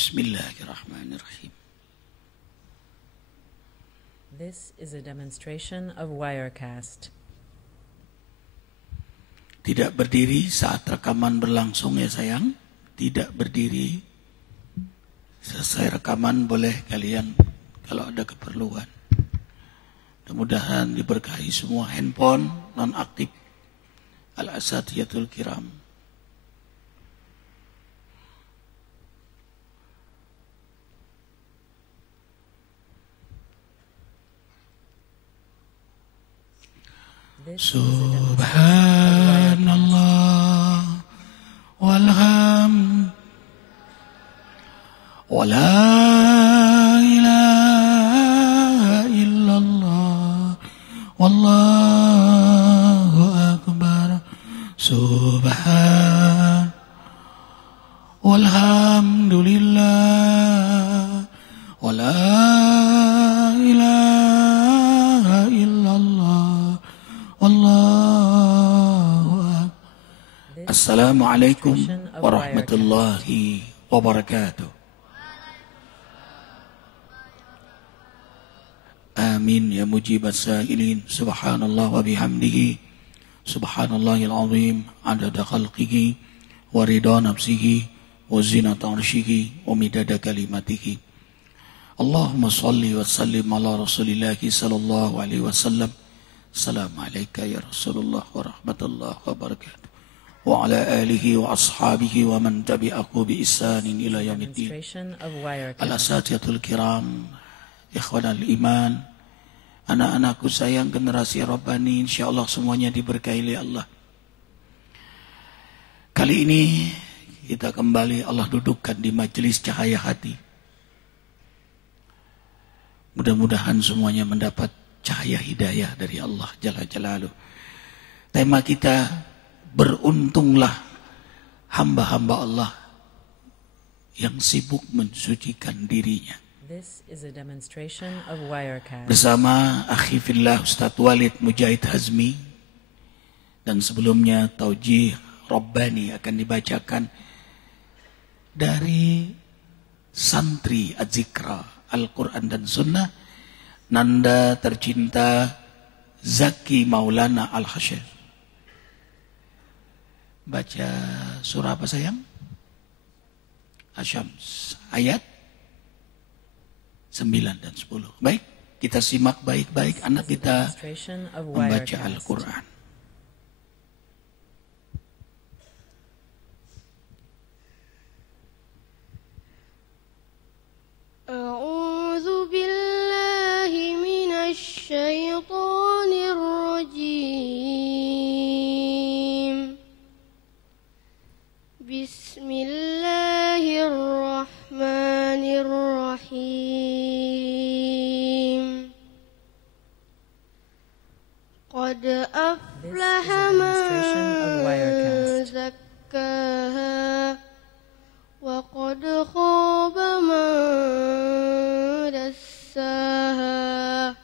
Bismillahirrahmanirrahim. This is a demonstration of Wirecast. Tidak berdiri saat rekaman berlangsung ya sayang. Tidak berdiri. Selesai rekaman boleh kalian kalau ada keperluan. Mudah-mudahan diberkahi semua handphone non-aktif Al-Asatiyatul Kiram. Subhanallah walhamd wa la ilaha illallah wallahu akbar. Subhan walhamdulillah wa la ilaha illallah wallahu akbar. Assalamualaikum warahmatullahi wabarakatuh. Amin ya mujibat sa'ilin. Subhanallah wa bihamdihi. Subhanallahil azim adada khalqihi wa ridha nafsihi wa zinata arshihi wa midada kalimatihi. Allahumma salli wa sallim ala rasulillahi sallallahu alaihi wasallam. Assalamualaikum ya Rasulullah wa rahmatullahi wa barakatuh. Wa ala alihi wa ashabihi wa man tabi'ahu bi ihsanin ila yaumiddin. Al-Asatiyatul Kiram, ikhwanal iman, anak-anakku sayang generasi Rabbani, insyaallah semuanya diberkahi oleh Allah. Kali ini kita kembali Allah dudukkan di majelis cahaya hati. Mudah-mudahan semuanya mendapat cahaya hidayah dari Allah Jalla Jalaluh. Tema kita, beruntunglah hamba-hamba Allah yang sibuk mensucikan dirinya. This is a demonstration of Wirecast. Bersama akhi fillah Ustaz Walid Mujahid Hazmi, dan sebelumnya Taujih Rabbani akan dibacakan dari santri Az-Zikra Al-Quran dan Sunnah, Nanda tercinta Zaki Maulana Al-Hashir. Baca surah apa sayang? Asy-Syams ayat 9 dan 10. Baik, kita simak baik-baik anak kita membaca Al-Quran. A'udzu billahi minasy syaithanir rajim. Bismillahirrahmanirrahim. Qad aflaha man zakkaha wa qad khaba man dassaha.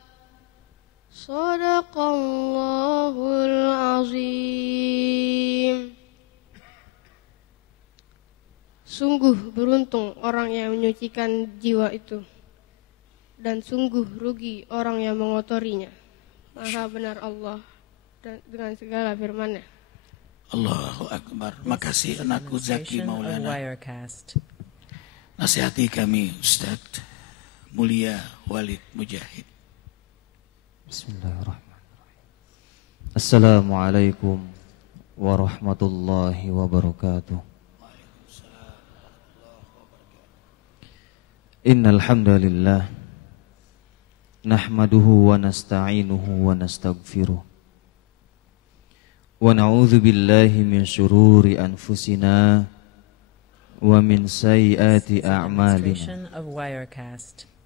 Shadaqallahul azim. Sungguh beruntung orang yang menyucikan jiwa itu, dan sungguh rugi orang yang mengotorinya. Maha benar Allah dan dengan segala firman-Nya. Allahu Akbar. Makasih anakku Zaki Maulana. Nasihati kami Ustaz Mulia Walid Mujahid. Bismillahirrahmanirrahim. Assalamualaikum warahmatullahi wabarakatuh. Innal hamdalillah nahmaduhu wa nasta'inuhu wa nastaghfiruh wa na'udzu billahi min syururi anfusina wa min sayyiati a'malina.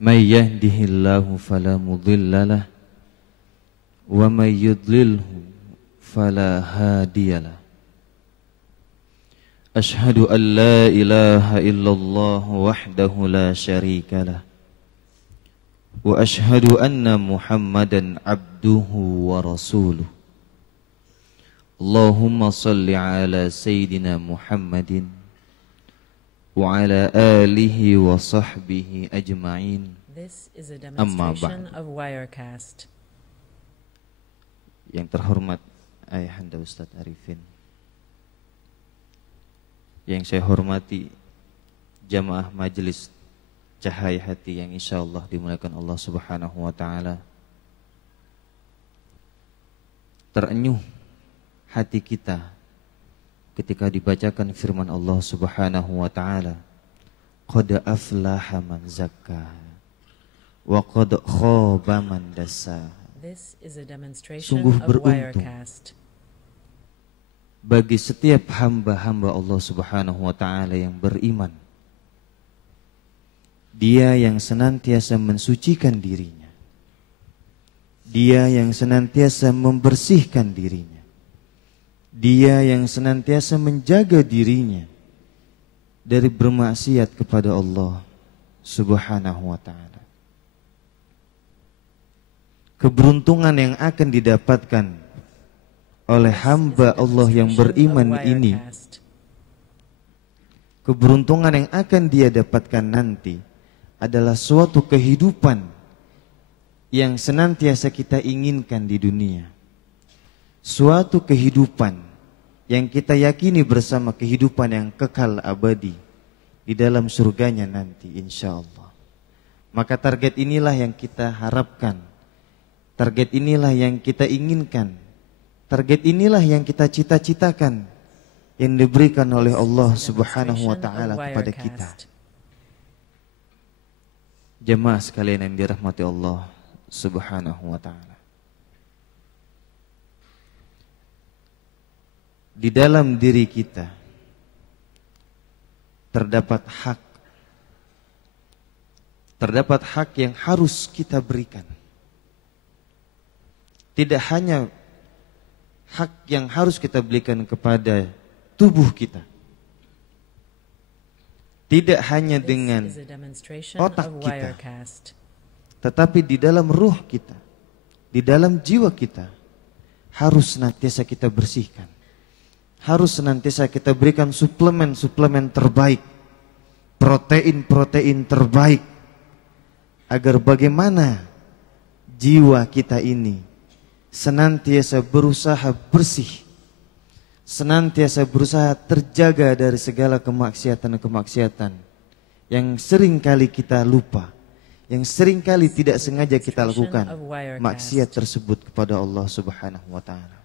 May yahdihillahu fala mudilla lahu wa may yudlilhu fala hadiya lahu. Ashhadu an la ilaha illallah wahdahu la syarika lah wa ashhadu anna Muhammadan abduhu wa rasuluh. Allahumma salli ala Sayyidina Muhammadin وعلى آله وصحبه أجمعين. This is a demonstration of Wirecast. Yang terhormat Ayahanda Ustadz Arifin, yang saya hormati jamaah majelis Cahaya Hati yang insya Allah dimuliakan Allah Subhanahu wa Ta'ala. Terenyuh hati kita ketika dibacakan firman Allah Subhanahu wa Ta'ala, qad aflaha man zakka wa qad khaba man dassa. This is a demonstration Sungguh of beruntung Wirecast. bagi setiap hamba-hamba Allah Subhanahu wa Ta'ala yang beriman. Dia yang senantiasa mensucikan dirinya, dia yang senantiasa membersihkan dirinya, dia yang senantiasa menjaga dirinya dari bermaksiat kepada Allah Subhanahu wa Ta'ala. Keberuntungan yang akan didapatkan oleh hamba Allah yang beriman ini, keberuntungan yang akan dia dapatkan nanti adalah suatu kehidupan yang senantiasa kita inginkan di dunia. Suatu kehidupan yang kita yakini bersama kehidupan yang kekal abadi di dalam surganya nanti insya Allah. Maka target inilah yang kita harapkan, target inilah yang kita inginkan, target inilah yang kita cita-citakan, yang diberikan oleh Allah Subhanahu wa Ta'ala kepada kita. Jemaah sekalian yang dirahmati Allah Subhanahu wa Ta'ala, di dalam diri kita terdapat hak yang harus kita berikan. Tidak hanya hak yang harus kita berikan kepada tubuh kita, tidak hanya dengan otak kita, tetapi di dalam ruh kita, di dalam jiwa kita harus senantiasa kita bersihkan. Harus senantiasa kita berikan suplemen-suplemen terbaik, protein-protein terbaik, agar bagaimana jiwa kita ini senantiasa berusaha bersih, senantiasa berusaha terjaga dari segala kemaksiatan-kemaksiatan yang sering kali kita lupa, yang sering kali tidak sengaja kita lakukan maksiat tersebut kepada Allah Subhanahu wa Ta'ala.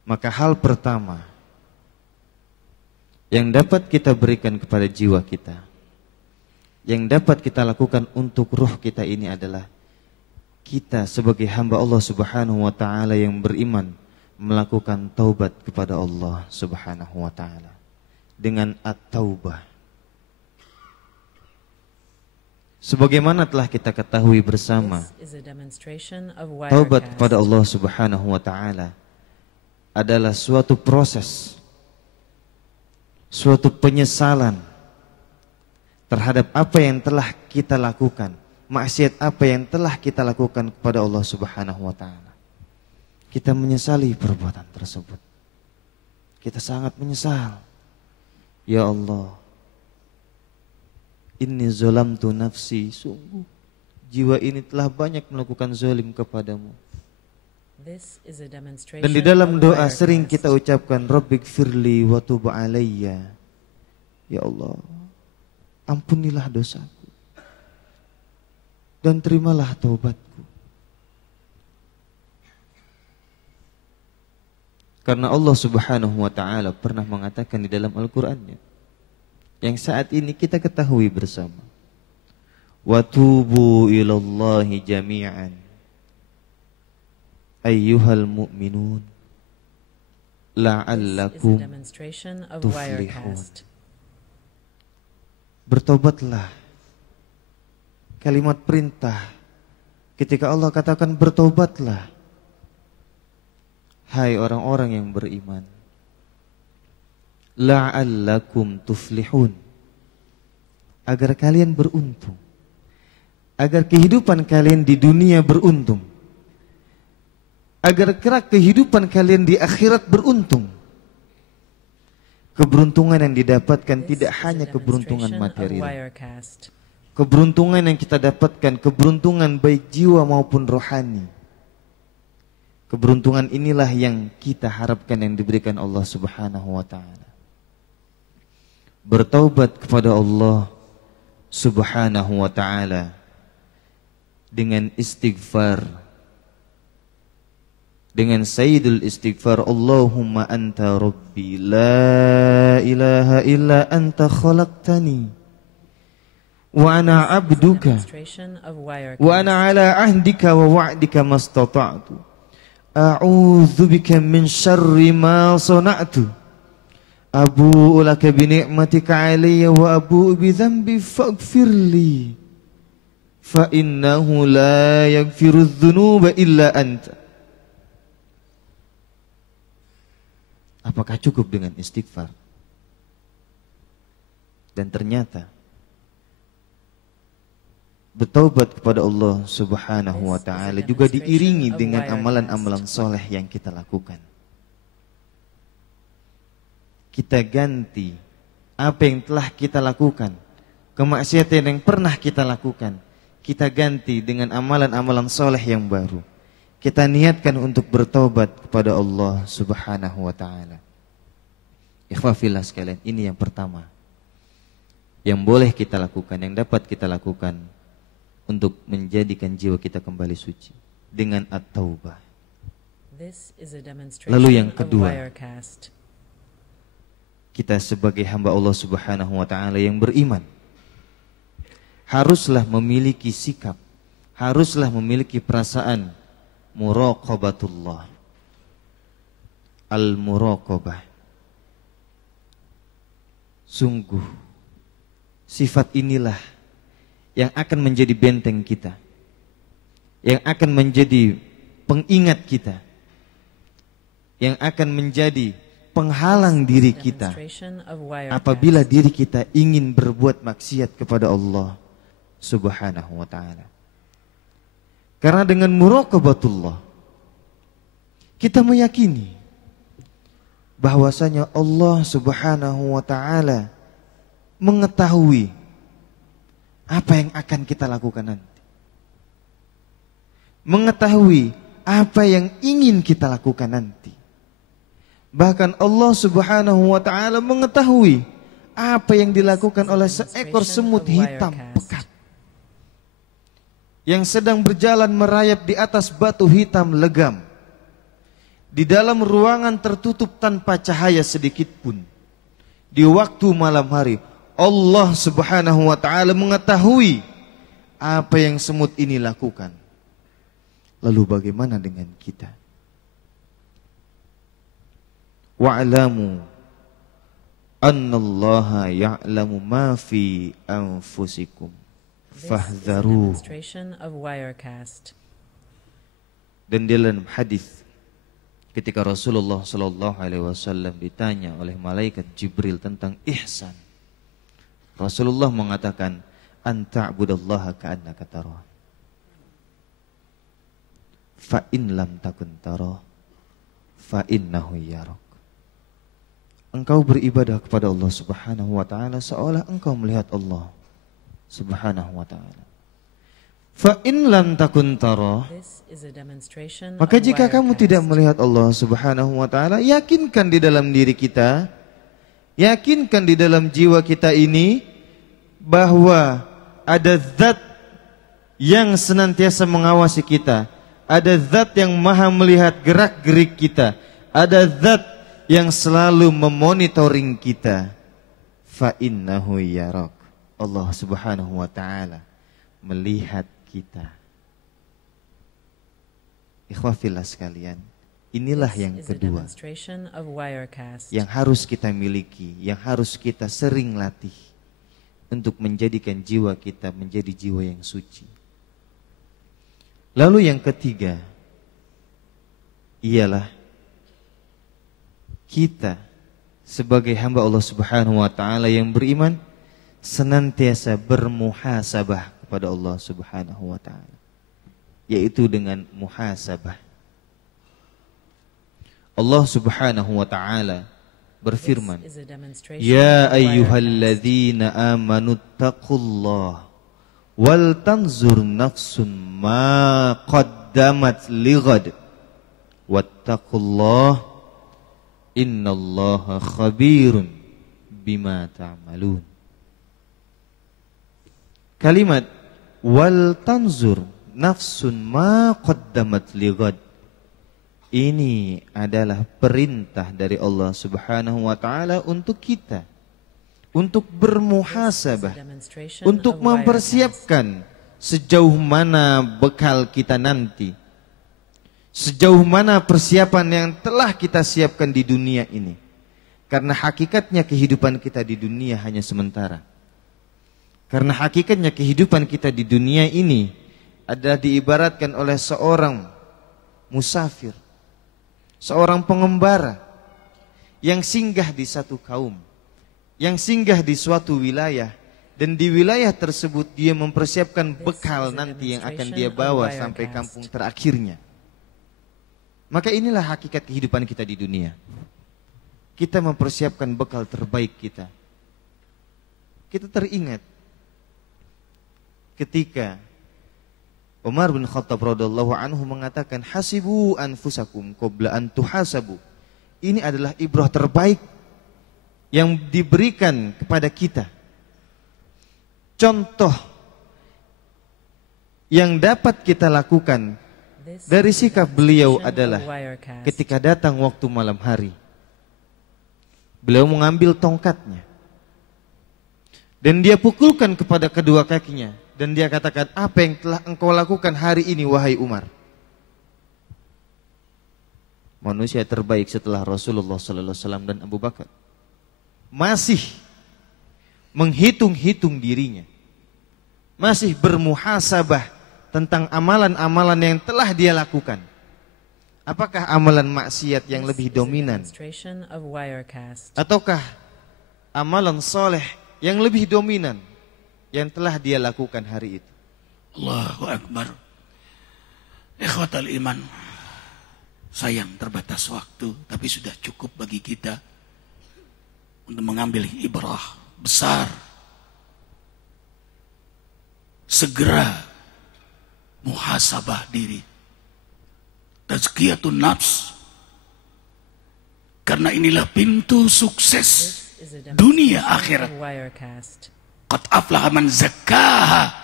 Maka hal pertama yang dapat kita berikan kepada jiwa kita, yang dapat kita lakukan untuk ruh kita ini adalah kita sebagai hamba Allah Subhanahu wa Ta'ala yang beriman melakukan taubat kepada Allah Subhanahu wa Ta'ala dengan at-taubah. Sebagaimana telah kita ketahui bersama, taubat kepada Allah Subhanahu wa Ta'ala adalah suatu proses, suatu penyesalan terhadap apa yang telah kita lakukan, maksiat apa yang telah kita lakukan kepada Allah Subhanahu wa Ta'ala. Kita menyesali perbuatan tersebut. Kita sangat menyesal. Ya Allah, inni zalamtu nafsi, sungguh jiwa ini telah banyak melakukan zalim kepadamu. Dan di dalam doa sering kita ucapkan, Rabbighfirli wa tub alayya. Ya Allah, ampunilah dosaku dan terimalah taubatku. Karena Allah Subhanahu wa Ta'ala pernah mengatakan di dalam Al-Qur'annya, yang saat ini kita ketahui bersama, wa tubu ilallahi jami'an ayyuhal mu'minun la'allakum tuflihun. Bertobatlah. Kalimat perintah ketika Allah katakan bertobatlah, hai orang-orang yang beriman, la'allakum tuflihun, agar kalian beruntung, agar kehidupan kalian di dunia beruntung, agar kehidupan kalian di akhirat beruntung. Keberuntungan yang didapatkan This tidak is a hanya keberuntungan demonstration of material. Wirecast. Keberuntungan yang kita dapatkan, keberuntungan baik jiwa maupun rohani. Keberuntungan inilah yang kita harapkan yang diberikan Allah Subhanahu wa ta'ala. Bertaubat kepada Allah Subhanahu wa ta'ala dengan istighfar, dengan sayyidul istighfar, Allahumma anta rabbi la ilaha illa anta khalaqtani wa ana abduka Demonstration of Wirecast. wa ana ala ahdika wa wa'dika mastata'tu a'udzu bika min syarri ma sana'tu abu'u laka bi ni'matika 'alayya wa abu'u bi dhanbi faghfirli fa innahu la yaghfiru dzunuba illa anta. Apakah cukup dengan istighfar? Dan ternyata bertaubat kepada Allah Subhanahu wa ta'ala juga diiringi dengan amalan-amalan soleh yang kita lakukan. Kita ganti apa yang telah kita lakukan, kemaksiatan yang pernah kita lakukan, kita ganti dengan amalan-amalan soleh yang baru. Kita niatkan untuk bertaubat kepada Allah Subhanahu wa ta'ala. Ikhwafillah sekalian, ini yang pertama yang boleh kita lakukan, yang dapat kita lakukan untuk menjadikan jiwa kita kembali suci dengan at-taubah. This is a demonstration Lalu yang of kedua, Wirecast. kita sebagai hamba Allah Subhanahu wa ta'ala yang beriman haruslah memiliki sikap, haruslah memiliki perasaan muraqabatullah, al-muraqabah. Sungguh sifat inilah yang akan menjadi benteng kita, yang akan menjadi pengingat kita, yang akan menjadi penghalang diri kita Demonstration of Wirecast. apabila diri kita ingin berbuat maksiat kepada Allah Subhanahu wa ta'ala. Karena dengan muraqabatullah kita meyakini bahwasanya Allah Subhanahu wa ta'ala mengetahui apa yang akan kita lakukan nanti, mengetahui apa yang ingin kita lakukan nanti. Bahkan Allah Subhanahu wa ta'ala mengetahui apa yang dilakukan oleh seekor semut hitam pekat yang sedang berjalan merayap di atas batu hitam legam di dalam ruangan tertutup tanpa cahaya sedikit pun di waktu malam hari. Allah Subhanahu wa ta'ala mengetahui apa yang semut ini lakukan. Lalu bagaimana dengan kita? Wa'lamu annallaha ya'lamu ma fi anfusikum fahdharuh. Demonstration of Wirecast. Dan dalam hadis ketika Rasulullah sallallahu alaihi wasallam ditanya oleh malaikat Jibril tentang ihsan, Rasulullah mengatakan anta'budallaha ka'annaka tarah fa in lam takun tarah fa innahu yarak. Engkau beribadah kepada Allah Subhanahu wa ta'ala seolah engkau melihat Allah Subhanahu wa ta'ala. Fa in lam takun tarah, This is a demonstration maka of jika kamu Wirecast. tidak melihat Allah Subhanahu wa ta'ala, yakinkan di dalam diri kita, yakinkan di dalam jiwa kita ini bahwa ada zat yang senantiasa mengawasi kita, ada zat yang maha melihat gerak-gerik kita, ada zat yang selalu memonitoring kita. Fa innahu yarak. Allah Subhanahu wa ta'ala melihat kita. Ikhwafillah sekalian, inilah yang This is a kedua demonstration of Wirecast. yang harus kita miliki, yang harus kita sering latih untuk menjadikan jiwa kita menjadi jiwa yang suci. Lalu yang ketiga ialah kita sebagai hamba Allah Subhanahu wa ta'ala yang beriman senantiasa bermuhasabah kepada Allah Subhanahu wa ta'ala, yaitu dengan muhasabah. Allah Subhanahu wa ta'ala berfirman, This is a demonstration Ya of ayyuhalladzina amanu taqullah wal tanzur nafsun ma qaddamat lighad wattaqullah innallaha khabirun bima ta'malun. Kalimat wal tanzur nafsun ma qaddamat lighad ini adalah perintah dari Allah Subhanahu wa taala untuk kita, untuk bermuhasabah, untuk mempersiapkan sejauh mana bekal kita nanti, sejauh mana persiapan yang telah kita siapkan di dunia ini. Karena hakikatnya kehidupan kita di dunia hanya sementara. Karena hakikatnya kehidupan kita di dunia ini adalah diibaratkan oleh seorang musafir, seorang pengembara yang singgah di satu kaum, yang singgah di suatu wilayah, dan di wilayah tersebut dia mempersiapkan bekal nanti yang akan dia bawa sampai kampung terakhirnya. Maka inilah hakikat kehidupan kita di dunia. Kita mempersiapkan bekal terbaik kita. Kita teringat ketika Umar bin Khattab radhiyallahu anhu mengatakan, hasibu anfusakum qabla an tuhasabu. Ini adalah ibrah terbaik yang diberikan kepada kita. Contoh yang dapat kita lakukan dari sikap beliau adalah ketika datang waktu malam hari, beliau mengambil tongkatnya dan dia pukulkan kepada kedua kakinya. Dan dia katakan, apa yang telah engkau lakukan hari ini wahai Umar? Manusia terbaik setelah Rasulullah sallallahu alaihi wasallam dan Abu Bakar masih menghitung-hitung dirinya, masih bermuhasabah tentang amalan-amalan yang telah dia lakukan. Apakah amalan maksiat yang lebih dominan, ataukah amalan soleh yang lebih dominan yang telah dia lakukan hari itu? Allahu Akbar. Ikhwatal iman, sayang terbatas waktu, tapi sudah cukup bagi kita untuk mengambil ibrah besar. Segera muhasabah diri, tazkiyatun nafs, karena inilah pintu sukses dunia akhirat. Qad aflaha man zakkaha.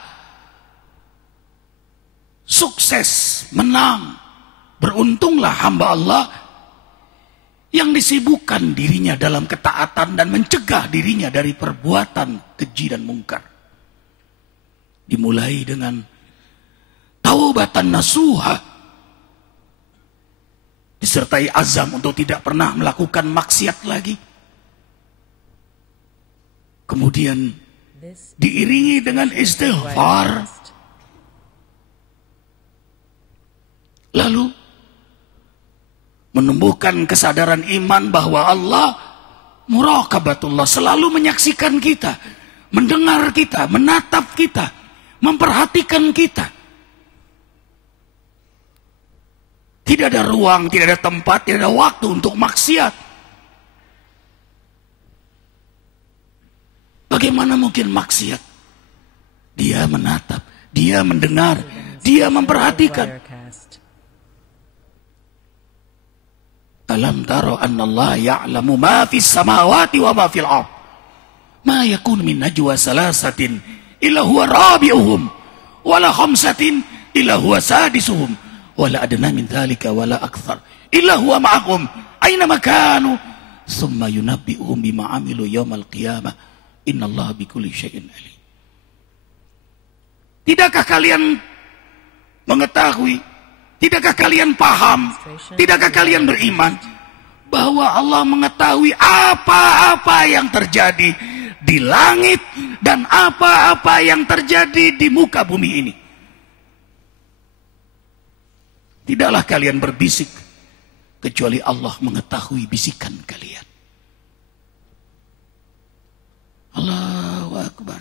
Sukses, menang, beruntunglah hamba Allah yang disibukkan dirinya dalam ketaatan dan mencegah dirinya dari perbuatan keji dan mungkar. Dimulai dengan taubatan nasuha, disertai azam untuk tidak pernah melakukan maksiat lagi. Kemudian diiringi dengan istighfar, lalu menumbuhkan kesadaran iman bahwa Allah muraqabatullah, selalu menyaksikan kita, mendengar kita, menatap kita, memperhatikan kita. Tidak ada ruang, tidak ada tempat, tidak ada waktu untuk maksiat. Bagaimana mungkin maksiat? Dia menatap, dia mendengar, dia memperhatikan. Alam taro anna Allah ya'lamu ma fis samawati wa ma fil ard. Ma yakun min najwa salasatin illa huwa rabi'uhum wa la khamsatin illa huwa sadisuhum wa la adna min dhalika wa la akthar illa huwa ma'ahum aina makanu thumma yunabbi'uhum bima 'amilu yaumal qiyamah. Innallaha bikulli syai'in alim. Tidakkah kalian mengetahui, tidakkah kalian paham, tidakkah kalian beriman bahwa Allah mengetahui apa-apa yang terjadi di langit dan apa-apa yang terjadi di muka bumi ini? Tidaklah kalian berbisik kecuali Allah mengetahui bisikan kalian. Allahu Akbar.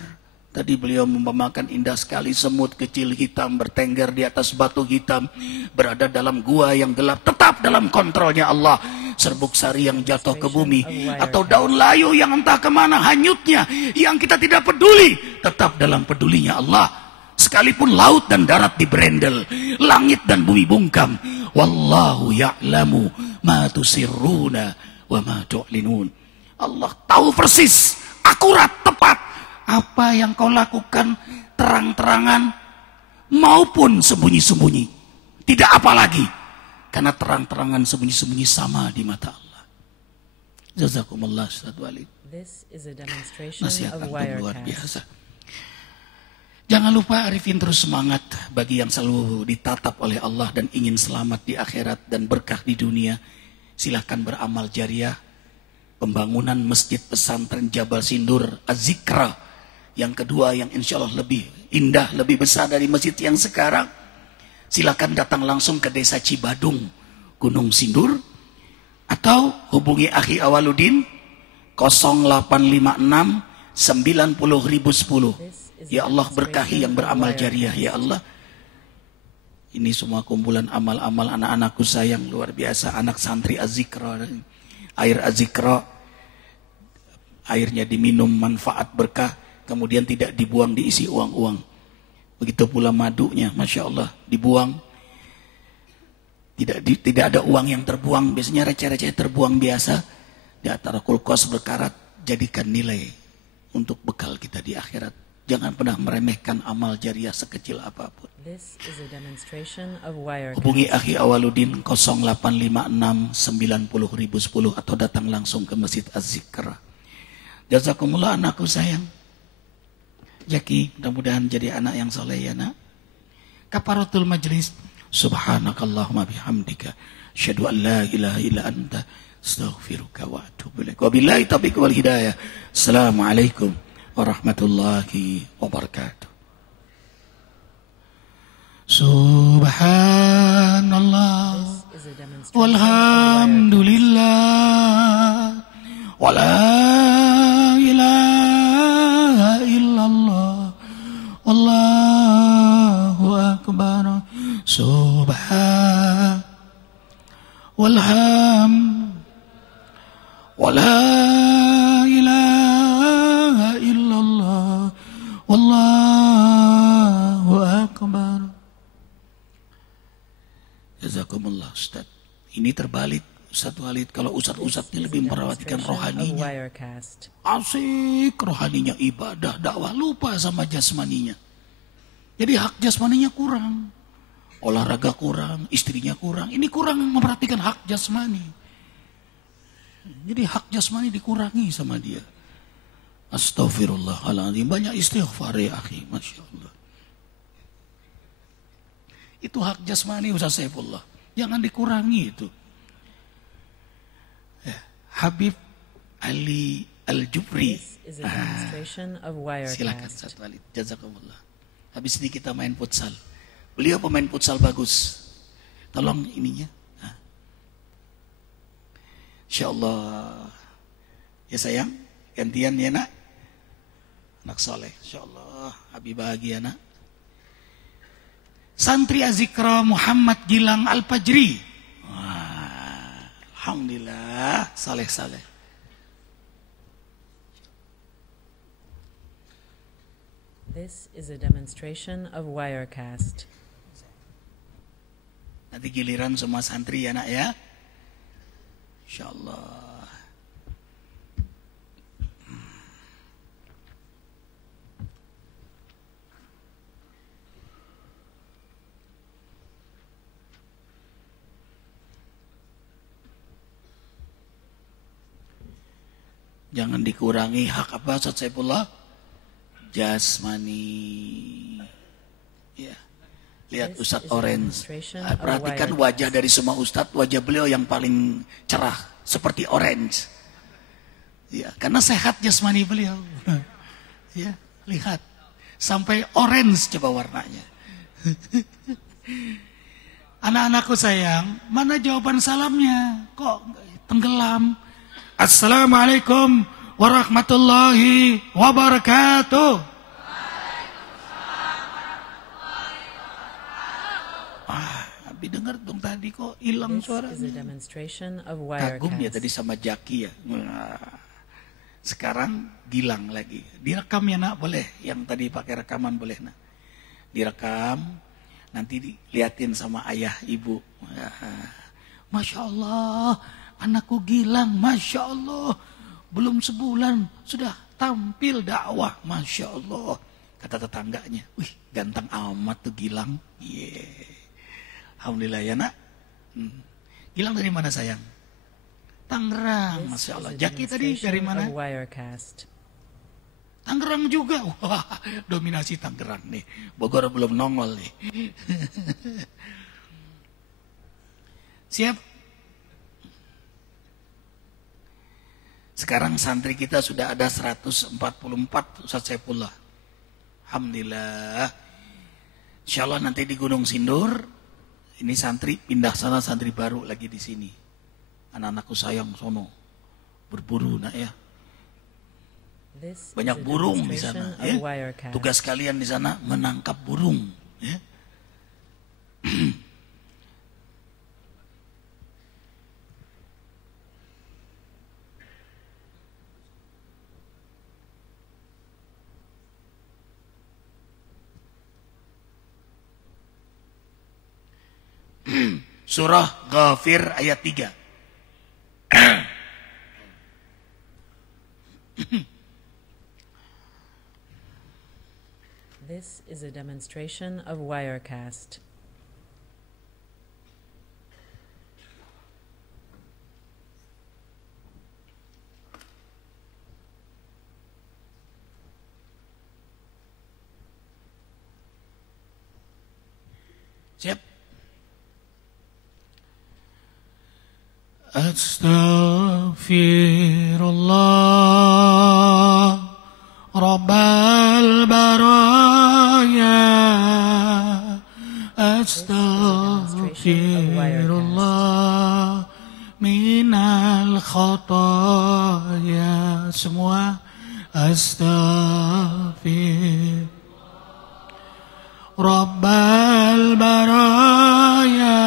Tadi beliau memakan indah sekali semut kecil hitam bertengger di atas batu hitam, berada dalam gua yang gelap, tetap dalam kontrolnya Allah. serbuk sari yang jatuh ke bumi, atau daun layu yang entah kemana hanyutnya, yang kita tidak peduli, tetap dalam pedulinya Allah. Sekalipun laut dan darat diberendel, langit dan bumi bungkam, wallahu ya'lamu ma tusirruna wa ma tu'linun. Allah tahu persis, akurat, tepat apa yang kau lakukan terang-terangan maupun sembunyi-sembunyi. Tidak apa lagi, karena terang-terangan sembunyi-sembunyi sama di mata Allah. Jazakumullah Ustaz Walid. This is a demonstration Nasihat of antum luar Wirecast. biasa. Jangan lupa Arifin terus semangat bagi yang selalu ditatap oleh Allah dan ingin selamat di akhirat dan berkah di dunia. Silahkan beramal jariah. Pembangunan Masjid Pesantren Jabal Sindur Az-Zikra yang kedua, yang insya Allah lebih indah, lebih besar dari masjid yang sekarang. Silakan datang langsung ke desa Cibadung, Gunung Sindur, atau hubungi Akhi Awaludin 0856 90.010. Ya Allah, berkahi yang beramal jariah ya Allah. Ini semua kumpulan amal-amal anak-anakku sayang luar biasa, anak santri Az-Zikra. Air Az-Zikra, airnya diminum manfaat berkah, kemudian tidak dibuang, diisi uang-uang. Begitu pula madunya, Masya Allah, dibuang. Tidak ada uang yang terbuang, biasanya receh-receh terbuang biasa. Di antara kulkas berkarat, jadikan nilai untuk bekal kita di akhirat. Jangan pernah meremehkan amal jariah sekecil apapun. This is a demonstration of Wirecast. Hubungi Akhi Awaludin 0856 90.010 atau datang langsung ke Masjid Az-Zikra. Jazakumullah anakku sayang. Jaki, mudah-mudahan jadi anak yang soleh ya nak. Kaparatul majlis. Subhanakallahumma bihamdika. Asyhadu an la ilaha illa anta. Astaghfiruka wa atubu ilaik. Wabillahi taufiq wal hidayah. Assalamualaikum warahmatullahi wabarakatuh. Subhanallah walhamdulillah wala ilaha illallah wallahu akbar. Subhan walham wala ilaha illallah wallahu akbar. Jazakumullah Ustaz. Ini terbalik Ustaz Walid. Kalau Ustaz-Ustaznya lebih merawatkan rohaninya, asik rohaninya, ibadah, dakwah, lupa sama jasmaninya. Jadi hak jasmaninya kurang, olahraga kurang, istrinya kurang. Ini kurang memperhatikan hak jasmani. Jadi hak jasmani dikurangi sama dia. Astaghfirullahaladzim. Banyak istighfar ya akhi, Masya Allah. Itu hak jasmani Ustaz Saifullah. Jangan dikurangi itu. Habib Ali Al-Jubri. Silakan Ustaz Walid. Jazakumullah. Habis ini kita main futsal. Beliau pemain futsal bagus. Tolong ininya. InsyaAllah. Ya sayang. Gantian ya nak. Anak soleh. InsyaAllah. Habib bahagia nak. Santri Az-Zikra Muhammad Gilang Al-Fajri. Alhamdulillah, saleh-saleh. This is a demonstration of Wirecast. Nanti giliran semua santri ya nak ya. InsyaAllah. Jangan dikurangi hak apa Ustaz Saifullah? Jasmani. Ya. Lihat Ustaz Orange. Perhatikan wajah dari semua Ustaz, wajah beliau yang paling cerah seperti orange. Ya, karena sehat jasmani beliau. Ya, lihat. Sampai orange coba warnanya. Anak-anakku sayang, mana jawaban salamnya? Kok tenggelam? Assalamualaikum warahmatullahi wabarakatuh. Didengar dong tadi kok hilang This is a suaranya. demonstration of Kagum ya Wirecast. tadi sama Jaki ya. Sekarang Gilang lagi. Direkam ya nak, boleh. Yang tadi pakai rekaman boleh nak. Direkam, nanti diliatin sama ayah ibu. Masya Allah, anakku Gilang, Masya Allah. Belum sebulan sudah tampil dakwah, Masya Allah. Kata tetangganya, wih ganteng amat tuh Gilang. Alhamdulillah ya nak. Gilang dari mana sayang? Tangerang, This Masya is Allah. a Jaki tadi dari demonstration mana? of Wirecast. Tangerang juga. Wah, dominasi Tangerang nih. Bogor belum nongol nih. Siap? Sekarang santri kita sudah ada 144 Ustaz Saifullah. Alhamdulillah. Insyaallah nanti di Gunung Sindur ini santri pindah sana, santri baru lagi di sini. Anak-anakku sayang sono. Berburu nak ya. This is Banyak a burung di demonstration sana of ya. Wirecast. Tugas kalian di sana menangkap burung ya. Surah Ghafir ayat 3. This is a demonstration of Wirecast. Siap? Astaghfirullah Rabbal baraya. Astaghfirullah minal khataya. Semua astaghfirullah Rabbal baraya.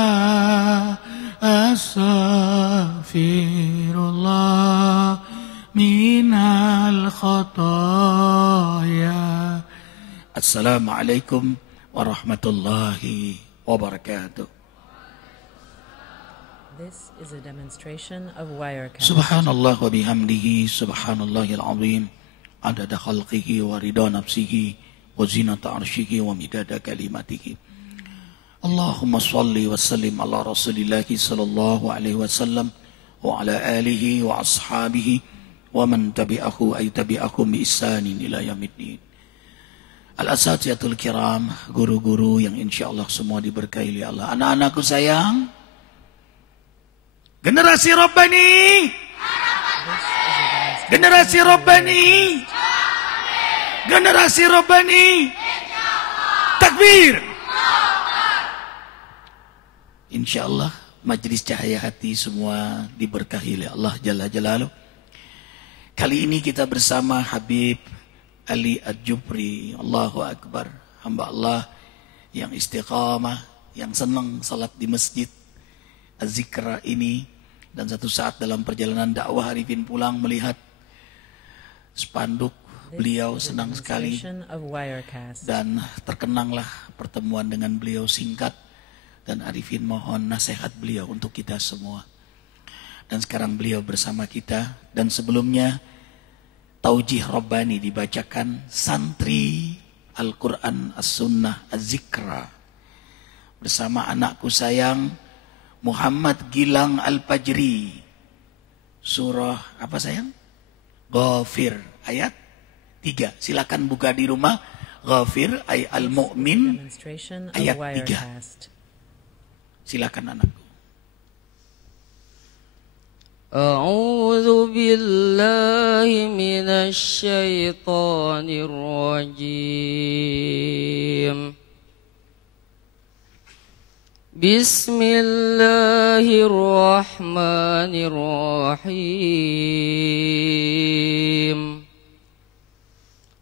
Astaghfirullah minal khataya. Assalamualaikum warahmatullahi wabarakatuh. This is a demonstration of Wirecast. Subhanallah wa bihamdihi subhanallahil azim adada khalqihi wa ridha nafsihi wa zinata arshihi wa midada kalimatihi. Allahumma salli wa sallim ala rasulillahi sallallahu alaihi wasallam wa ala alihi wa ashabihi wa man tabi'ahu ay tabi'akum bi ihsanin ila yaumiddin. Al-asatiyatul kiram, guru-guru yang insyaallah semua diberkahi oleh Allah. Anak-anakku sayang, generasi Rabbani, generasi Rabbani, generasi Rabbani, takbir. Insyaallah majelis cahaya hati semua diberkahi oleh Allah Jalla Jalaluh. Kali ini kita bersama Habib Ali Ad-Jubri. Allahu Akbar. Hamba Allah yang istiqamah, yang senang salat di masjid Az-Zikra ini. Dan satu saat dalam perjalanan dakwah Arifin pulang melihat spanduk beliau, senang sekali. Dan terkenanglah pertemuan dengan beliau singkat. Dan Arifin mohon nasihat beliau untuk kita semua. Dan sekarang beliau bersama kita. Dan sebelumnya Taujih Rabbani dibacakan santri Al-Quran As-Sunnah Az-Zikra bersama anakku sayang Muhammad Gilang Al-Fajri. Surah apa sayang? Ghafir ayat 3. Silakan buka di rumah. Ghafir ayat Al-Mu'min ayat 3. Silakan anakku. أعوذ بالله من الشيطان الرجيم بسم الله الرحمن الرحيم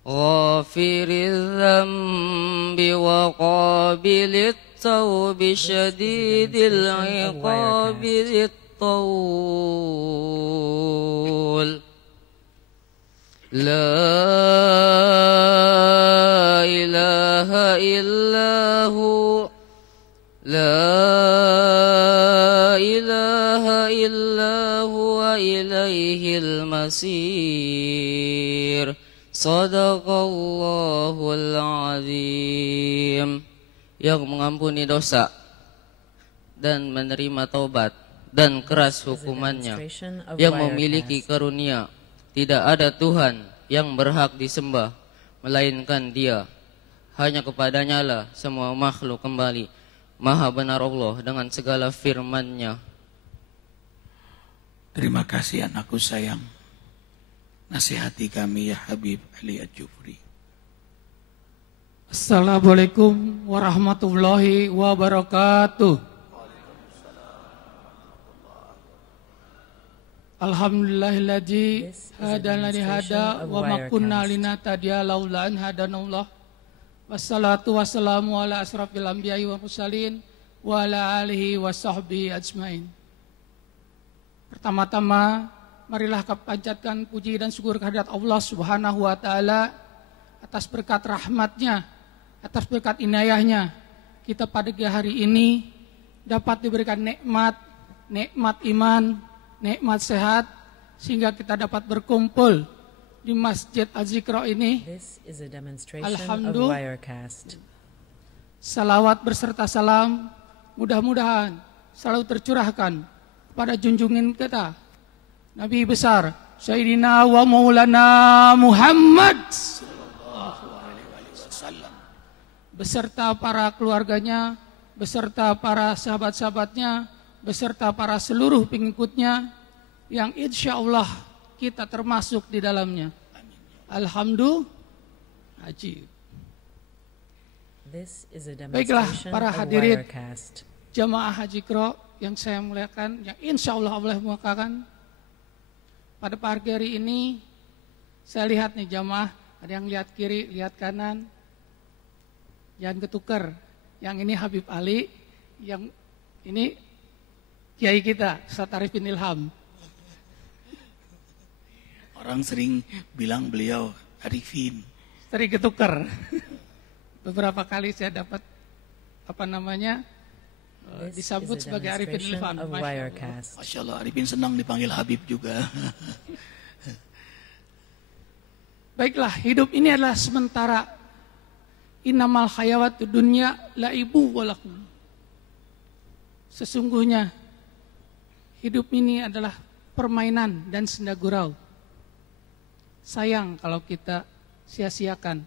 غافر الذنب وقابل التوب التوب شديد العقاب ذي الطول لا إله إلا هو لا إله إلا هو إليه المصير Sadaqallahul azim. Yang mengampuni dosa dan menerima taubat dan keras hukumannya, yang memiliki karunia. Tidak ada Tuhan yang berhak disembah melainkan Dia. Hanya kepadanya lah semua makhluk kembali. Maha benar Allah dengan segala firman-Nya. Terima kasih anakku sayang. Nasihati kami ya Habib Ali Al-Jufri. Assalamualaikum warahmatullahi wabarakatuh. Alhamdulillahilladzi hadana li hada wa ma kunna linahtadiya laula an hadanallah. Wassalatu wassalamu ala asrafil anbiya'i wa mursalin wa ala alihi wa sahbihi ajmain. Pertama-tama marilah kita panjatkan puji dan syukur kehadirat Allah Subhanahu wa taala atas berkat rahmat-Nya, atas berkat inayah-Nya. Kita pada hari ini dapat diberikan nikmat iman, nikmat sehat, sehingga kita dapat berkumpul di Masjid Az-Zikra ini. Alhamdulillah. Salawat berserta salam mudah-mudahan selalu tercurahkan pada junjungan kita Nabi besar Sayyidina wa Maulana Muhammad beserta para keluarganya, beserta para sahabat-sahabatnya, beserta para seluruh pengikutnya yang insya Allah kita termasuk di dalamnya. Alhamdulillah. Haji. Baiklah para hadirin jamaah Haji Kro yang saya muliakan, yang insya Allah Allah muliakan. Pada pagi hari ini saya lihat nih jamaah, ada yang lihat kiri, lihat kanan, jangan ketukar. Yang ini Habib Ali, yang ini kiai kita, Ustaz Arifin Ilham. Orang sering bilang beliau Arifin. Sering ketukar. Beberapa kali saya dapat disambut sebagai Arifin Ilham. Masya Allah, Arifin senang dipanggil Habib juga. Baiklah, hidup ini adalah sementara. Innamal hayawatu dunya laibu walakum. Sesungguhnya hidup ini adalah permainan dan senda gurau. Sayang kalau kita sia-siakan.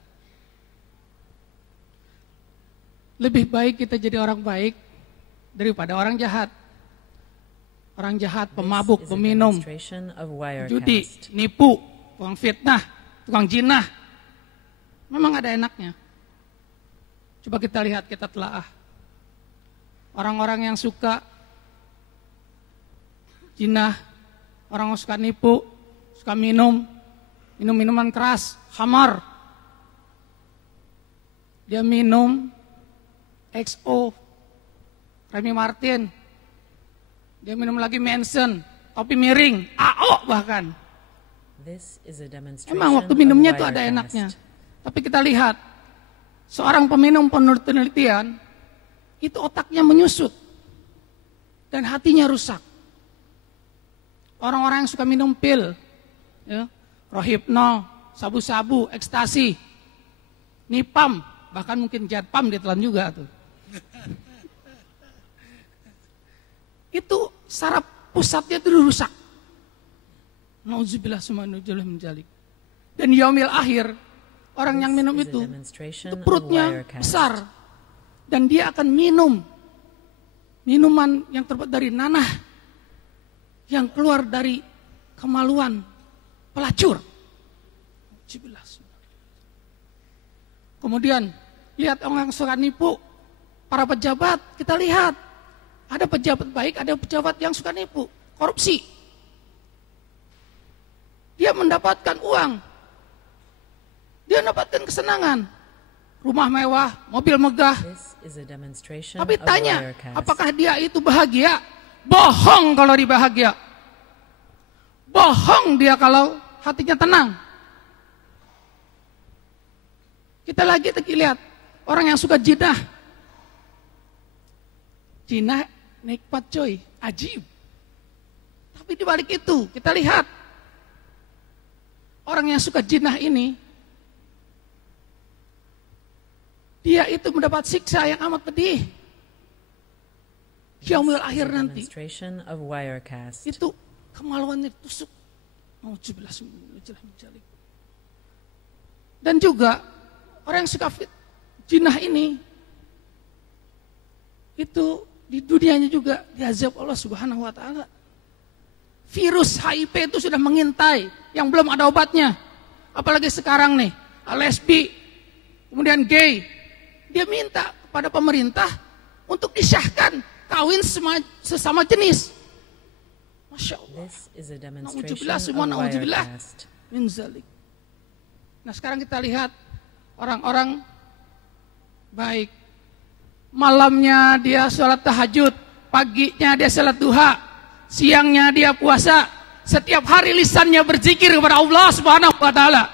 Lebih baik kita jadi orang baik daripada orang jahat. Orang jahat, pemabuk, peminum, judi, nipu, tukang fitnah, tukang jinah. Memang ada enaknya. Coba kita lihat, kita telaah. Orang-orang yang suka jinah, orang yang suka nipu, suka minum minuman keras, khamar. Dia minum XO, Remy Martin. Dia minum lagi Manson, topi miring, AO bahkan. Emang waktu minumnya tuh ada enaknya. Tapi kita lihat, seorang peminum menurut penelitian, itu otaknya menyusut dan hatinya rusak. Orang-orang yang suka minum pil, ya, Rohypnol, sabu-sabu, ekstasi, nipam, bahkan mungkin jatpam ditelan juga tuh. Itu saraf pusatnya itu rusak. Nauzubillah subhanallah menjalik. Dan yaumil akhir, orang yang minum itu perutnya besar. Dan dia akan minum minuman yang terbuat dari nanah, yang keluar dari kemaluan pelacur. Kemudian lihat orang yang suka nipu, para pejabat, kita lihat ada pejabat baik, ada pejabat yang suka nipu, korupsi. Dia mendapatkan uang, dia mendapatkan kesenangan, rumah mewah, mobil megah. Tapi tanya, apakah dia itu bahagia? Bohong kalau dia bahagia. Bohong dia kalau hatinya tenang. Kita lagi lihat orang yang suka jinah. Jinah nikmat coy, ajib. Tapi di balik itu kita lihat orang yang suka jinah ini, dia itu mendapat siksa yang amat pedih. Yaumul akhir nanti. Itu kemaluannya ditusuk. Dan juga orang yang suka jinah ini, itu di dunianya juga diazab Allah Subhanahu wa taala. Virus HIV itu sudah mengintai yang belum ada obatnya. Apalagi sekarang nih, lesbi, kemudian gay. Dia minta kepada pemerintah untuk disahkan kawin sesama jenis. Masya Allah. Na'udzubillah, semua na'udzubillah min zalik. Nah sekarang kita lihat orang-orang baik. Malamnya dia sholat tahajud, paginya dia sholat duha, siangnya dia puasa. Setiap hari lisannya berzikir kepada Allah Subhanahu wa taala.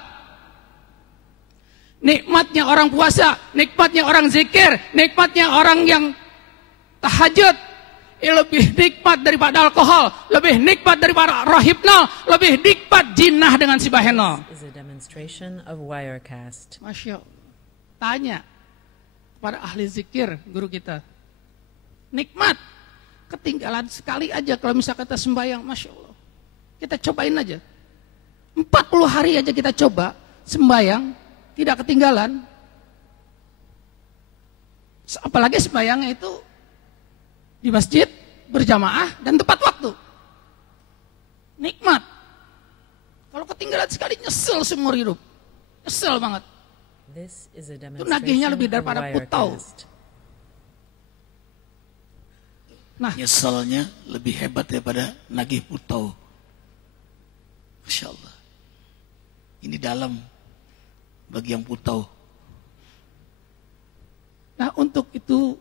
Nikmatnya orang puasa, nikmatnya orang zikir, nikmatnya orang yang tahajud, lebih nikmat daripada alkohol, lebih nikmat daripada rohibnal, lebih nikmat jinah dengan si bahenol. Masya Allah. Tanya kepada ahli zikir, guru kita. Nikmat. Ketinggalan sekali aja kalau misalnya kita sembahyang, Masya Allah. Kita cobain aja. 40 hari aja kita coba sembahyang, tidak ketinggalan. Apalagi sembahyangnya itu di masjid, berjamaah, dan tepat waktu. Nikmat. Kalau ketinggalan sekali nyesel seumur hidup. Nyesel banget. Itu nagihnya lebih daripada putau. Nah, nyeselnya lebih hebat daripada nagih putau. Masya Allah. Ini dalam bagi yang putau. Nah untuk itu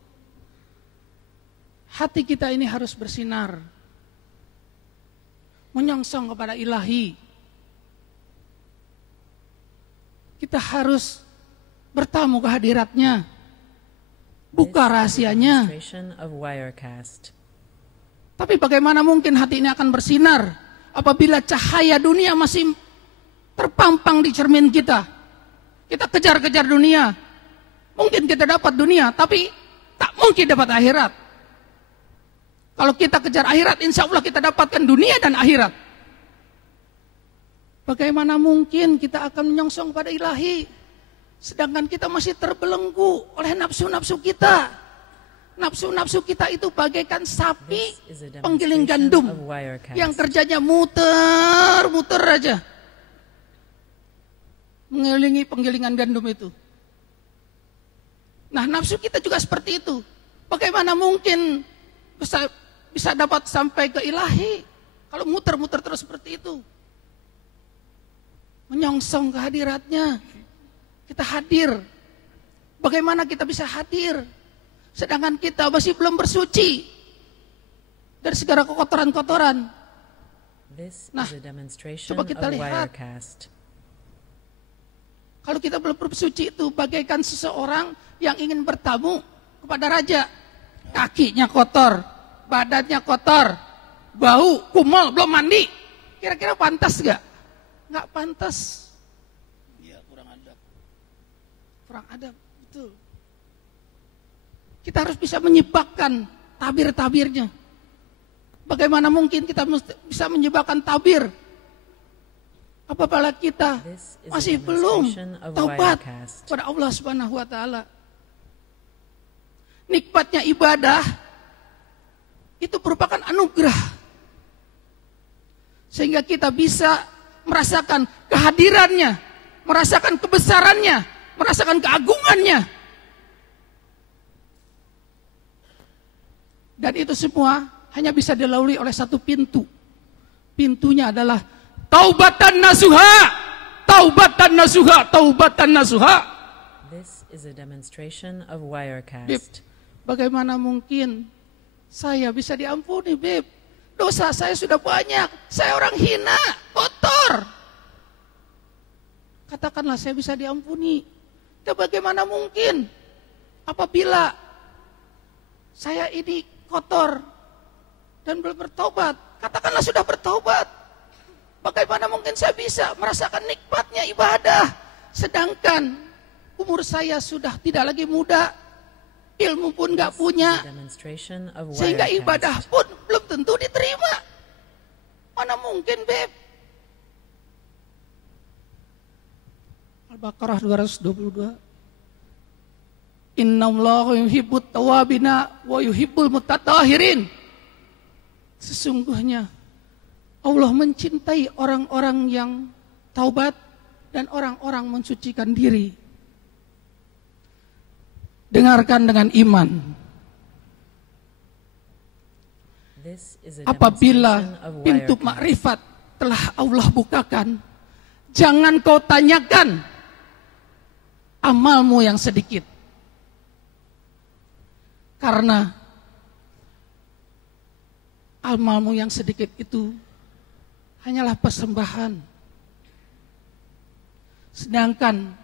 hati kita ini harus bersinar, menyongsong kepada ilahi. Kita harus bertamu ke hadiratnya, buka rahasianya. Tapi bagaimana mungkin hati ini akan bersinar apabila cahaya dunia masih terpampang di cermin kita? Kita kejar-kejar dunia. Mungkin kita dapat dunia, tapi tak mungkin dapat akhirat. Kalau kita kejar akhirat, insya Allah kita dapatkan dunia dan akhirat. Bagaimana mungkin kita akan menyongsong pada ilahi, sedangkan kita masih terbelenggu oleh nafsu-nafsu kita. Nafsu-nafsu kita itu bagaikan sapi penggiling gandum yang kerjanya muter-muter aja, mengelilingi penggilingan gandum itu. Nah nafsu kita juga seperti itu. Bagaimana mungkin bisa dapat sampai ke ilahi kalau muter-muter terus seperti itu? Menyongsong kehadiratnya. Kita hadir. Bagaimana kita bisa hadir sedangkan kita masih belum bersuci dari segala kekotoran-kotoran? Nah, coba kita lihat. Kalau kita belum bersuci itu bagaikan seseorang yang ingin bertamu kepada raja. Kakinya kotor, badannya kotor, bau, kumel, belum mandi. Kira-kira pantas gak? Gak pantas. Ya, kurang adab. Kurang adab, betul. Kita harus bisa menyebabkan tabir-tabirnya. Bagaimana mungkin kita bisa menyebabkan tabir apabila kita masih belum taubat kepada Allah Subhanahu wa taala? Nikmatnya ibadah itu merupakan anugerah. Sehingga kita bisa merasakan kehadirannya, merasakan kebesarannya, merasakan keagungannya. Dan itu semua hanya bisa dilalui oleh satu pintu. Pintunya adalah taubatan nasuha, taubatan nasuha, taubatan nasuha. This is a demonstration of Wirecast. Beb, bagaimana mungkin saya bisa diampuni, Beb? Dosa saya sudah banyak. Saya orang hina, kotor. Katakanlah saya bisa diampuni. Tapi bagaimana mungkin apabila saya ini kotor dan belum bertobat? Katakanlah sudah bertobat. Bagaimana mungkin saya bisa merasakan nikmatnya ibadah, sedangkan umur saya sudah tidak lagi muda, ilmu pun gak punya, sehingga ibadah pun belum tentu diterima. Mana mungkin, Beb? Al-Baqarah 222. Innallaha yuhibbut tawabina wa yuhibbul mutatahhirin. Sesungguhnya Allah mencintai orang-orang yang taubat dan orang-orang mensucikan diri. Dengarkan dengan iman. Apabila pintu makrifat telah Allah bukakan, jangan kau tanyakan amalmu yang sedikit. Karena amalmu yang sedikit itu hanyalah persembahan. Sedangkan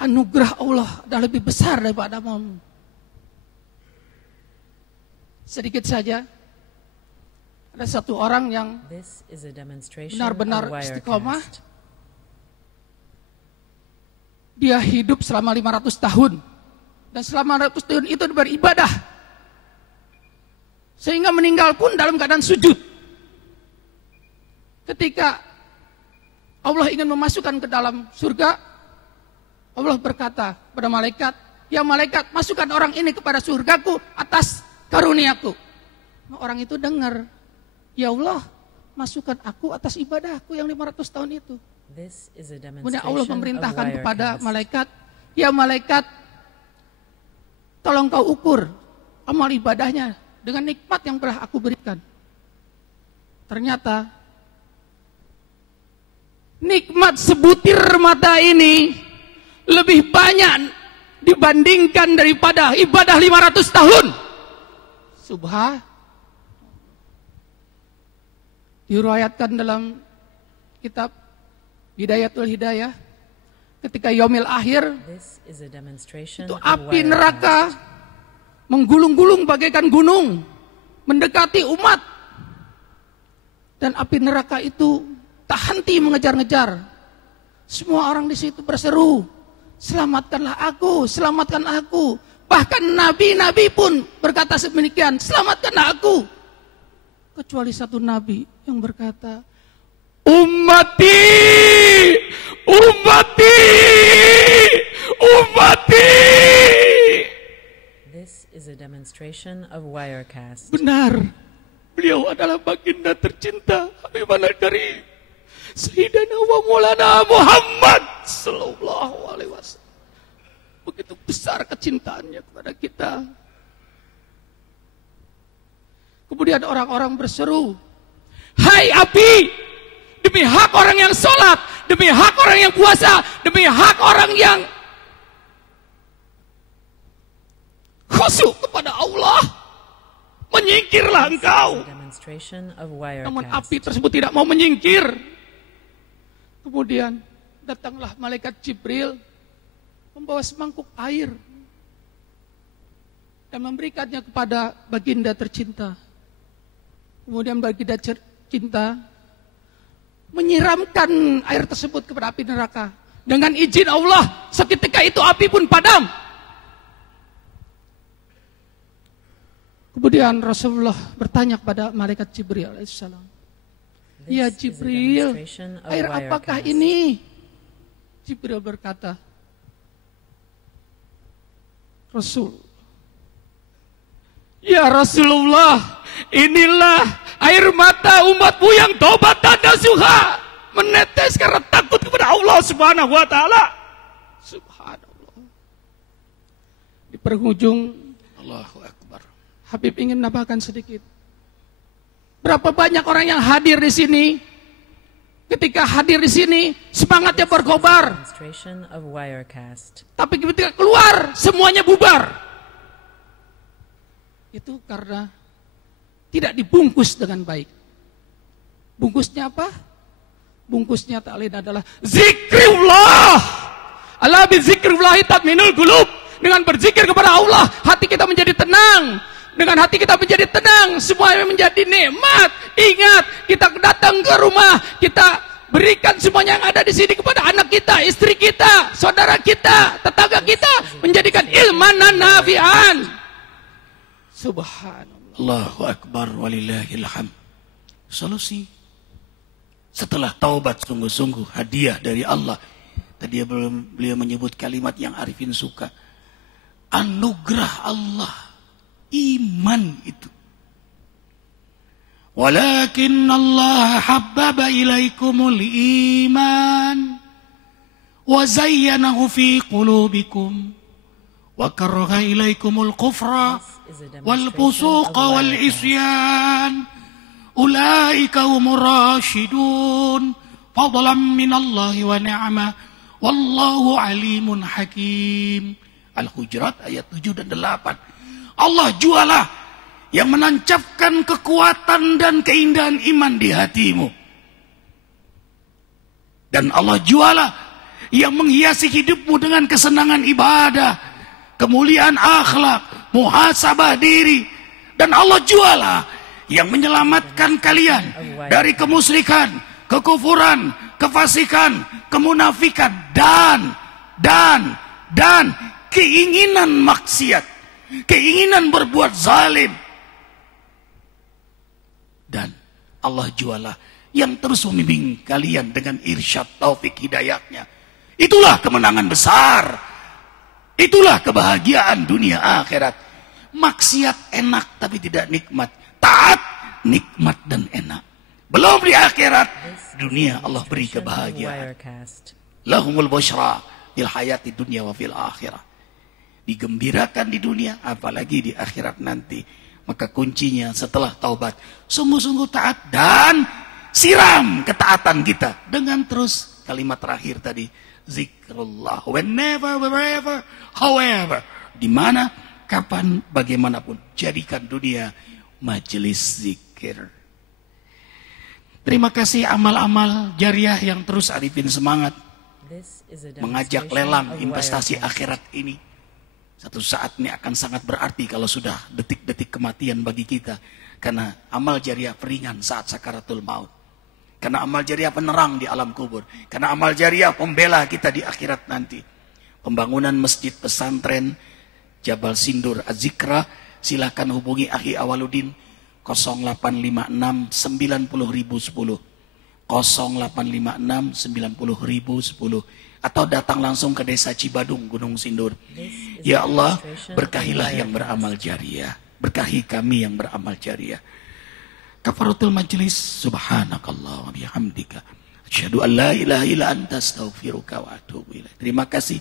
anugerah Allah adalah lebih besar daripada amalmu. Sedikit saja, ada satu orang yang benar-benar istiqomah. Dia hidup selama 500 tahun. Dan selama 500 tahun itu beribadah. Sehingga meninggal pun dalam keadaan sujud. Ketika Allah ingin memasukkan ke dalam surga, Allah berkata kepada malaikat, "Ya malaikat, masukkan orang ini kepada surgaku atas karuniaku." Orang itu dengar, "Ya Allah, masukkan aku atas ibadahku yang 500 tahun itu." Kemudian Allah memerintahkan kepada malaikat, "Ya malaikat, tolong kau ukur amal ibadahnya dengan nikmat yang telah aku berikan." Ternyata nikmat sebutir mata ini lebih banyak dibandingkan daripada ibadah 500 tahun. Subhan. Diriwayatkan dalam kitab Hidayatul Hidayah, ketika yaumil akhir, itu api neraka menggulung-gulung bagaikan gunung mendekati umat, dan api neraka itu tak henti mengejar-ngejar. Semua orang di situ berseru, "Selamatkanlah aku, selamatkanlah aku." Bahkan nabi-nabi pun berkata demikian, "Selamatkanlah aku." Kecuali satu nabi yang berkata, "Ummati, ummati, ummati." This is a demonstration of Wirecast. Benar, beliau adalah baginda tercinta Habibana Karim Sayyidina wa Maulana Muhammad sallallahu alaihi wasallam. Begitu besar kecintaannya kepada kita. Kemudian orang-orang berseru, "Hai api, demi hak orang yang sholat, demi hak orang yang puasa, demi hak orang yang khusyuk kepada Allah, menyingkirlah engkau." Namun api tersebut tidak mau menyingkir. Kemudian datanglah malaikat Jibril membawa semangkuk air dan memberikannya kepada baginda tercinta. Kemudian baginda tercinta menyiramkan air tersebut kepada api neraka. Dengan izin Allah, seketika itu api pun padam. Kemudian Rasulullah bertanya kepada malaikat Jibril alaihissalam, "Ya Jibril, air apakah ini?" Jibril berkata, "Ya Rasulullah, inilah air mata umatmu yang taubat dan nasuha, menetes karena takut kepada Allah Subhanahu wa taala." Subhanallah. Di penghujung, Allahu Akbar, Habib ingin menambahkan sedikit. Berapa banyak orang yang hadir di sini ketika hadir di sini semangatnya berkobar. Demonstration of Wirecast. Tapi ketika keluar semuanya bubar. Itu karena tidak dibungkus dengan baik. Bungkusnya apa? Bungkusnya tak lain adalah zikrullah. Ala bi zikrillah tatmainul qulub. Dengan berzikir kepada Allah, hati kita menjadi tenang. Dengan hati kita menjadi tenang, semuanya menjadi nikmat. Ingat, kita datang ke rumah, kita berikan semuanya yang ada di sini kepada anak kita, istri kita, saudara kita, tetangga kita, menjadikan ilmanan nafi'an. Subhanallah. Allahu Akbar walillahil hamd. Solusi setelah taubat sungguh-sungguh, hadiah dari Allah. Tadi beliau menyebut kalimat yang Arifin suka. Anugerah Allah. Iman itu. Walakin Allah habbaba ilaikumul iman wa zayyanahu fi qulubikum wa karaha ilaikumul kufra wal fusuqa wal isyan ulaika humur rasyidun fadlan minallahi wa ni'mah wallahu alimun hakim. Al-Hujurat ayat 7 dan 8. Allah jualah yang menancapkan kekuatan dan keindahan iman di hatimu. Dan Allah jualah yang menghiasi hidupmu dengan kesenangan ibadah, kemuliaan akhlak, muhasabah diri. Dan Allah jualah yang menyelamatkan kalian dari kemusyrikan, kekufuran, kefasikan, kemunafikan, dan keinginan maksiat. Keinginan berbuat zalim. Dan Allah jualah yang terus membimbing kalian dengan irsyad taufik hidayahnya. Itulah kemenangan besar. Itulah kebahagiaan dunia akhirat. Maksiat enak tapi tidak nikmat. Taat nikmat dan enak. Belum di akhirat, dunia Allah beri kebahagiaan. Lahumul busyra fil hayati dunya wa fil akhirah. Digembirakan di dunia, apalagi di akhirat nanti. Maka kuncinya setelah taubat, sungguh-sungguh taat dan siram ketaatan kita dengan terus kalimat terakhir tadi, zikrullah. Whenever, wherever, however, di mana, kapan, bagaimanapun, jadikan dunia majelis zikir. Terima kasih amal-amal jariah yang terus Arifin semangat mengajak lelang investasi akhirat ini. Satu saat ini akan sangat berarti kalau sudah detik-detik kematian bagi kita. Karena amal jariah peringan saat sakaratul maut. Karena amal jariah penerang di alam kubur. Karena amal jariah pembela kita di akhirat nanti. Pembangunan masjid pesantren Jabal Sindur Az-Zikra. Silakan hubungi Akhi Awaludin 0856 90010. 0856 90010. Atau datang langsung ke desa Cibadung, Gunung Sindur. Ya Allah, berkahilah yang beramal jariah. Berkahi kami yang beramal jariah. Kafaratul majlis, subhanakallah wa bihamdika. Asyhadu an la ilaha illa anta astaghfiruka wa atubu ilaik. Terima kasih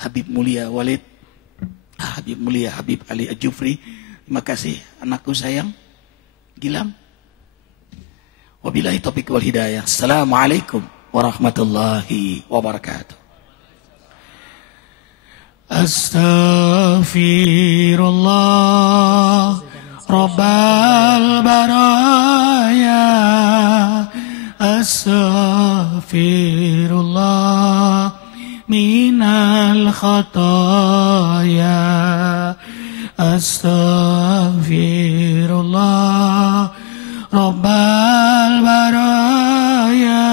Habib Mulia Walid, Habib Mulia Habib Ali Ajufri. Terima kasih anakku sayang, Gilang. Wabillahi taufiq wal hidayah. Assalamualaikum warahmatullahi wabarakatuh. Astaghfirullah Rabbal baraya. Astaghfirullah minal khataya. Astaghfirullah Rabbal baraya.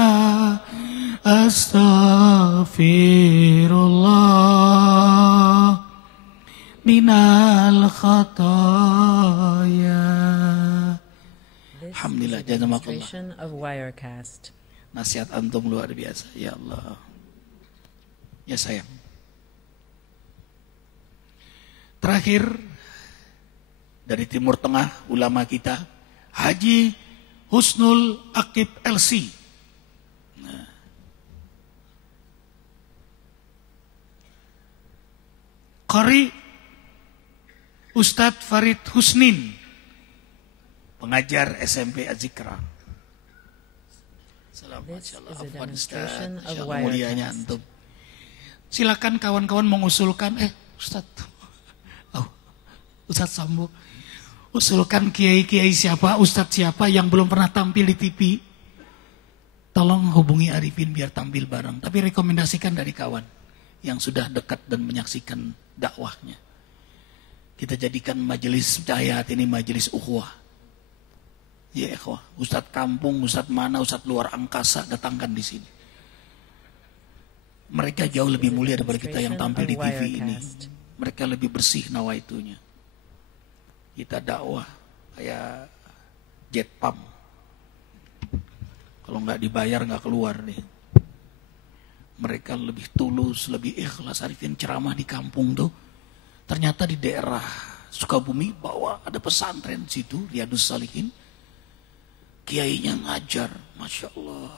Astaghfirullah minal khataya. Alhamdulillah, jazakallah. Nasihat antum luar biasa, ya Allah. Ya sayang. Terakhir dari Timur Tengah, ulama kita Haji Husnul Aqib LC. Qari Ustadz Farid Husnin, pengajar SMP Az-Zikra. This is a demonstration of mulianya Wirecast. antum. Silakan kawan-kawan mengusulkan, Ustadz, Ustadz Sambo, usulkan kiai-kiai siapa, Ustadz siapa yang belum pernah tampil di TV. Tolong hubungi Arifin biar tampil bareng. Tapi rekomendasikan dari kawan yang sudah dekat dan menyaksikan dakwahnya. Kita jadikan majelis Cahaya Hati ini majelis ukhuwah. Ya ikhwah, Ustadz kampung, Ustadz mana, Ustadz luar angkasa datangkan di sini. Mereka jauh lebih mulia daripada kita yang tampil di TV ini. Mereka lebih bersih nawaitunya. Kita dakwah kayak jet pump. Kalau nggak dibayar nggak keluar nih. Mereka lebih tulus, lebih ikhlas. Arifin ceramah di kampung tuh. Ternyata di daerah Sukabumi bahwa ada pesantren situ, Riyadus Salihin. Kiainya ngajar, Masya Allah.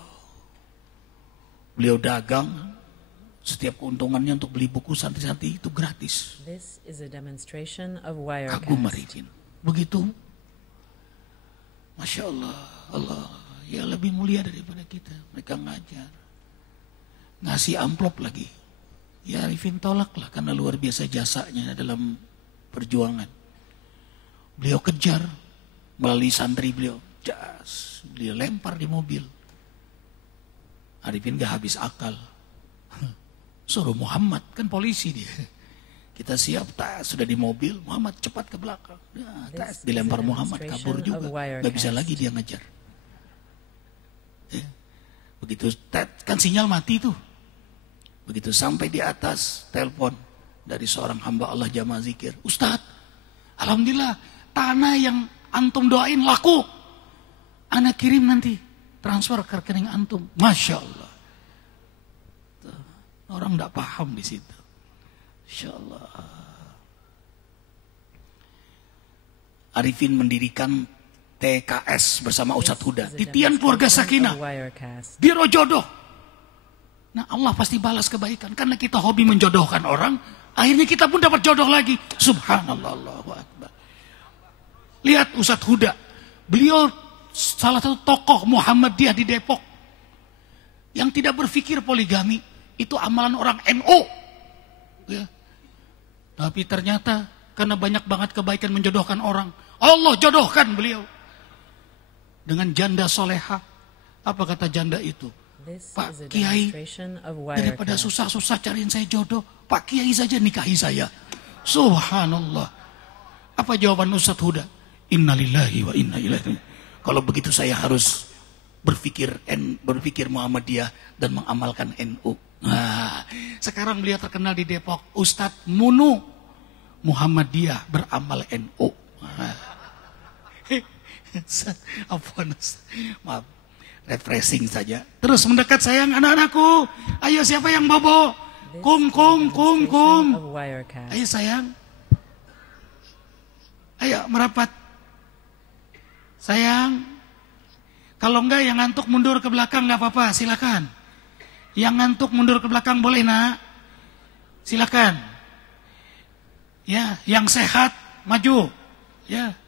Beliau dagang, setiap keuntungannya untuk beli buku santri-santri itu gratis. This is a demonstration of Wirecast. Kagum Arifin. Begitu, Masya Allah, Allah ya lebih mulia daripada kita. Mereka ngajar, ngasih amplop lagi. Ya Arifin tolaklah karena luar biasa jasanya dalam perjuangan. Beliau kejar melalui santri beliau. Dia lempar di mobil. Arifin gak habis akal. Suruh Muhammad, kan polisi dia. Kita siap, sudah di mobil, Muhammad cepat ke belakang. Dilempar Muhammad, kabur juga. Gak bisa lagi dia ngejar. Begitu, kan sinyal mati tuh. Begitu sampai di atas, telepon dari seorang hamba Allah jamaah zikir. Ustadz, alhamdulillah tanah yang antum doain laku. Anak kirim nanti transfer ke rekening antum. Masya Allah. Orang tidak paham di situ. Masya Allah. Arifin mendirikan TKS bersama Ustadz Huda. Titian Keluarga Sakinah. Biro jodoh. Nah Allah pasti balas kebaikan. Karena kita hobi menjodohkan orang. Akhirnya kita pun dapat jodoh lagi. Subhanallah. Allahu Akbar. Lihat Ustadz Huda. Beliau salah satu tokoh Muhammadiyah di Depok yang tidak berpikir poligami itu amalan orang NU ya. Tapi ternyata karena banyak banget kebaikan menjodohkan orang, Allah jodohkan beliau dengan janda soleha. Apa kata janda itu? Pak Kiai, daripada susah-susah cariin saya jodoh, Pak Kiai saja nikahi saya. Subhanallah. Apa jawaban Ustadz Huda? Innalillahi wa inna ilaihi. Kalau begitu saya harus berpikir Muhammadiyah dan mengamalkan NU. Nah, sekarang beliau terkenal di Depok, Ustadz Munu Muhammadiyah beramal NU. Maaf, refreshing saja. Terus mendekat sayang anak-anakku. Ayo siapa yang bobo? Kum. Ayo sayang. Ayo merapat. Sayang, kalau enggak yang ngantuk mundur ke belakang enggak apa-apa, silakan. Yang ngantuk mundur ke belakang boleh nak, silakan. Ya, yang sehat maju. Ya,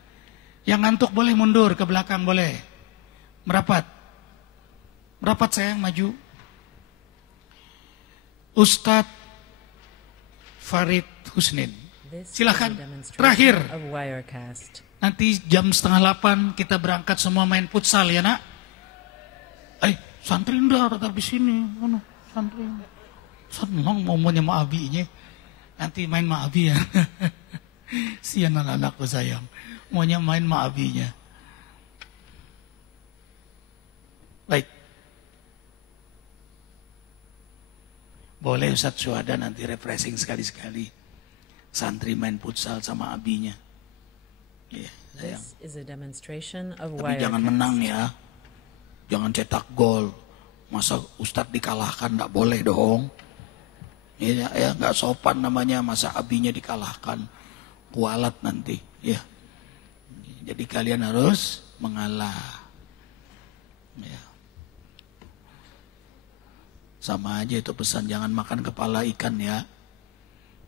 yang ngantuk boleh mundur ke belakang boleh. Merapat sayang maju. Ustadz Farid Husnin, silakan. Terakhir. Nanti jam 7:30 kita berangkat semua main futsal ya nak. Santri udah tetap di sini. Santri. Senang momennya sama abinya. Nanti main sama abi ya. Sian anak-anakku sayang. Maunya main sama abinya. Baik. Boleh Ustadz Syuhada nanti refreshing sekali-sekali. Santri main futsal sama abinya. Ya, sayang. Tapi jangan menang ya. Jangan cetak gol. Masa Ustadz dikalahkan, enggak boleh dong. Ya, enggak sopan namanya, masa abinya dikalahkan. Kualat nanti, ya. Jadi kalian harus mengalah. Ya. Sama aja itu pesan, jangan makan kepala ikan ya.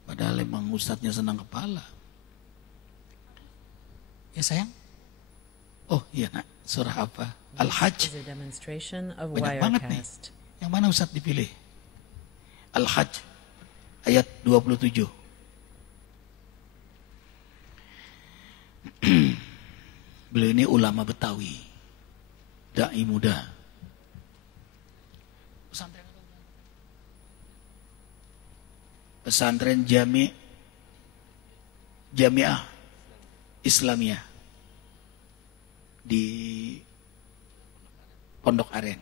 Padahal emang Ustadznya senang kepala. Ya sayang? Oh iya nak, surah apa? Al-Hajj. Banyak banget nih. Yang mana Ustaz dipilih? Al-Hajj ayat 27. Beliau ini ulama Betawi, dai muda. Pesantren Jamiah Islamiyah di Pondok Aren.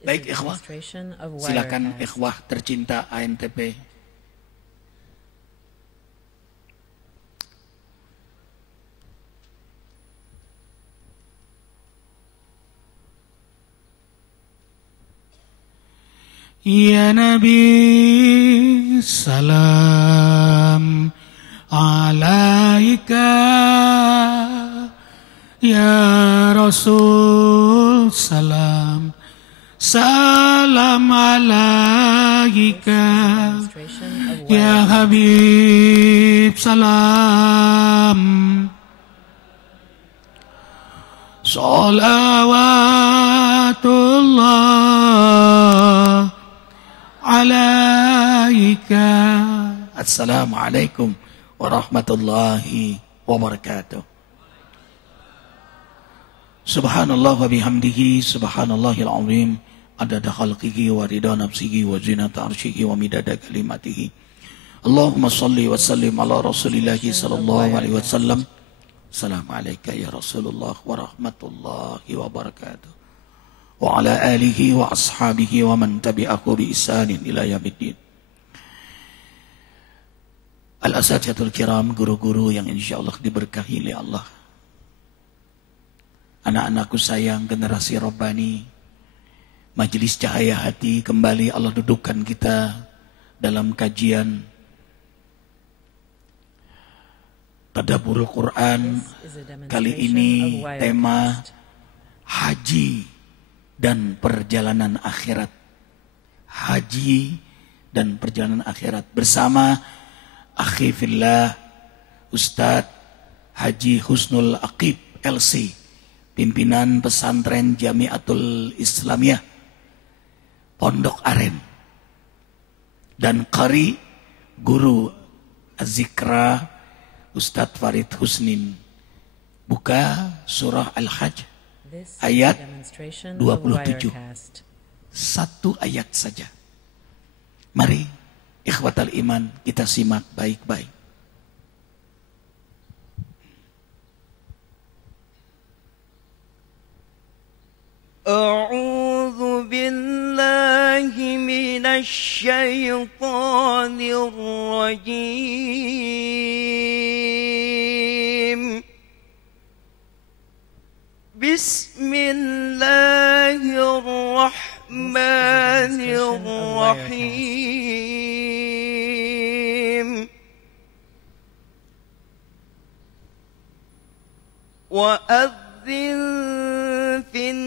Baik ikhwah, silakan ikhwah tercinta ANTP. Ya Nabi, salam alaika. Ya Rasul, salam alaika. Ya Habib, salam salawatullah alaika. Assalamualaikum warahmatullahi wabarakatuh. Subhanallah wa bihamdihi, subhanallahil azim, adada khalqihi wa ridha nafsihi wa zinata arshihi wa midada kalimatihi. Allahumma salli wa sallim ala rasulillahi sallallahu alaihi wasallam. Assalamualaikum ya Rasulullah wa rahmatullahi wa barakatuh. Wa ala alihi wa ashabihi wa man tabi'ahu bi ihsanin ila yaumiddin. Al-asatidatul kiram, guru-guru yang insyaallah diberkahi oleh Allah. Anak-anakku sayang, generasi Rabbani, Majelis Cahaya Hati, kembali Allah dudukkan kita dalam kajian Tadabburul Quran. Kali ini tema haji dan perjalanan akhirat. Haji dan perjalanan akhirat bersama akhi fillah Ustadz Haji Husnul Aqib LC, pimpinan pesantren Jamiatul Islamiyah Pondok Aren, dan qari guru Az-Zikra Ustadz Farid Husnin. Buka surah Al-Hajj ayat 27. Satu ayat saja. Mari ikhwatal iman, kita simak baik-baik. A'udzu billahi minasy syaithanir rajim. Bismillahirrahmanirrahim. Wa'adzin fin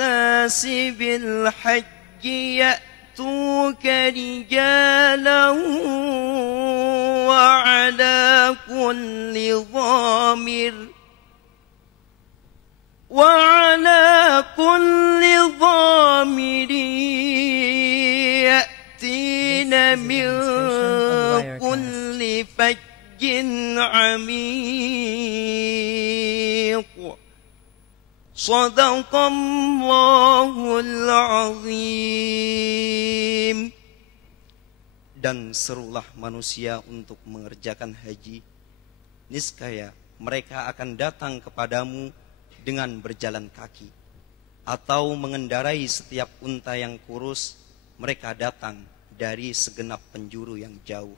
nasi bil hajji ya'tuka rijalan wa ala kulli dhamir ya'tina min kulli fajjin 'amiq. Shadaqallahul azim. Dan serulah manusia untuk mengerjakan haji, niscaya mereka akan datang kepadamu dengan berjalan kaki atau mengendarai setiap unta yang kurus. Mereka datang dari segenap penjuru yang jauh.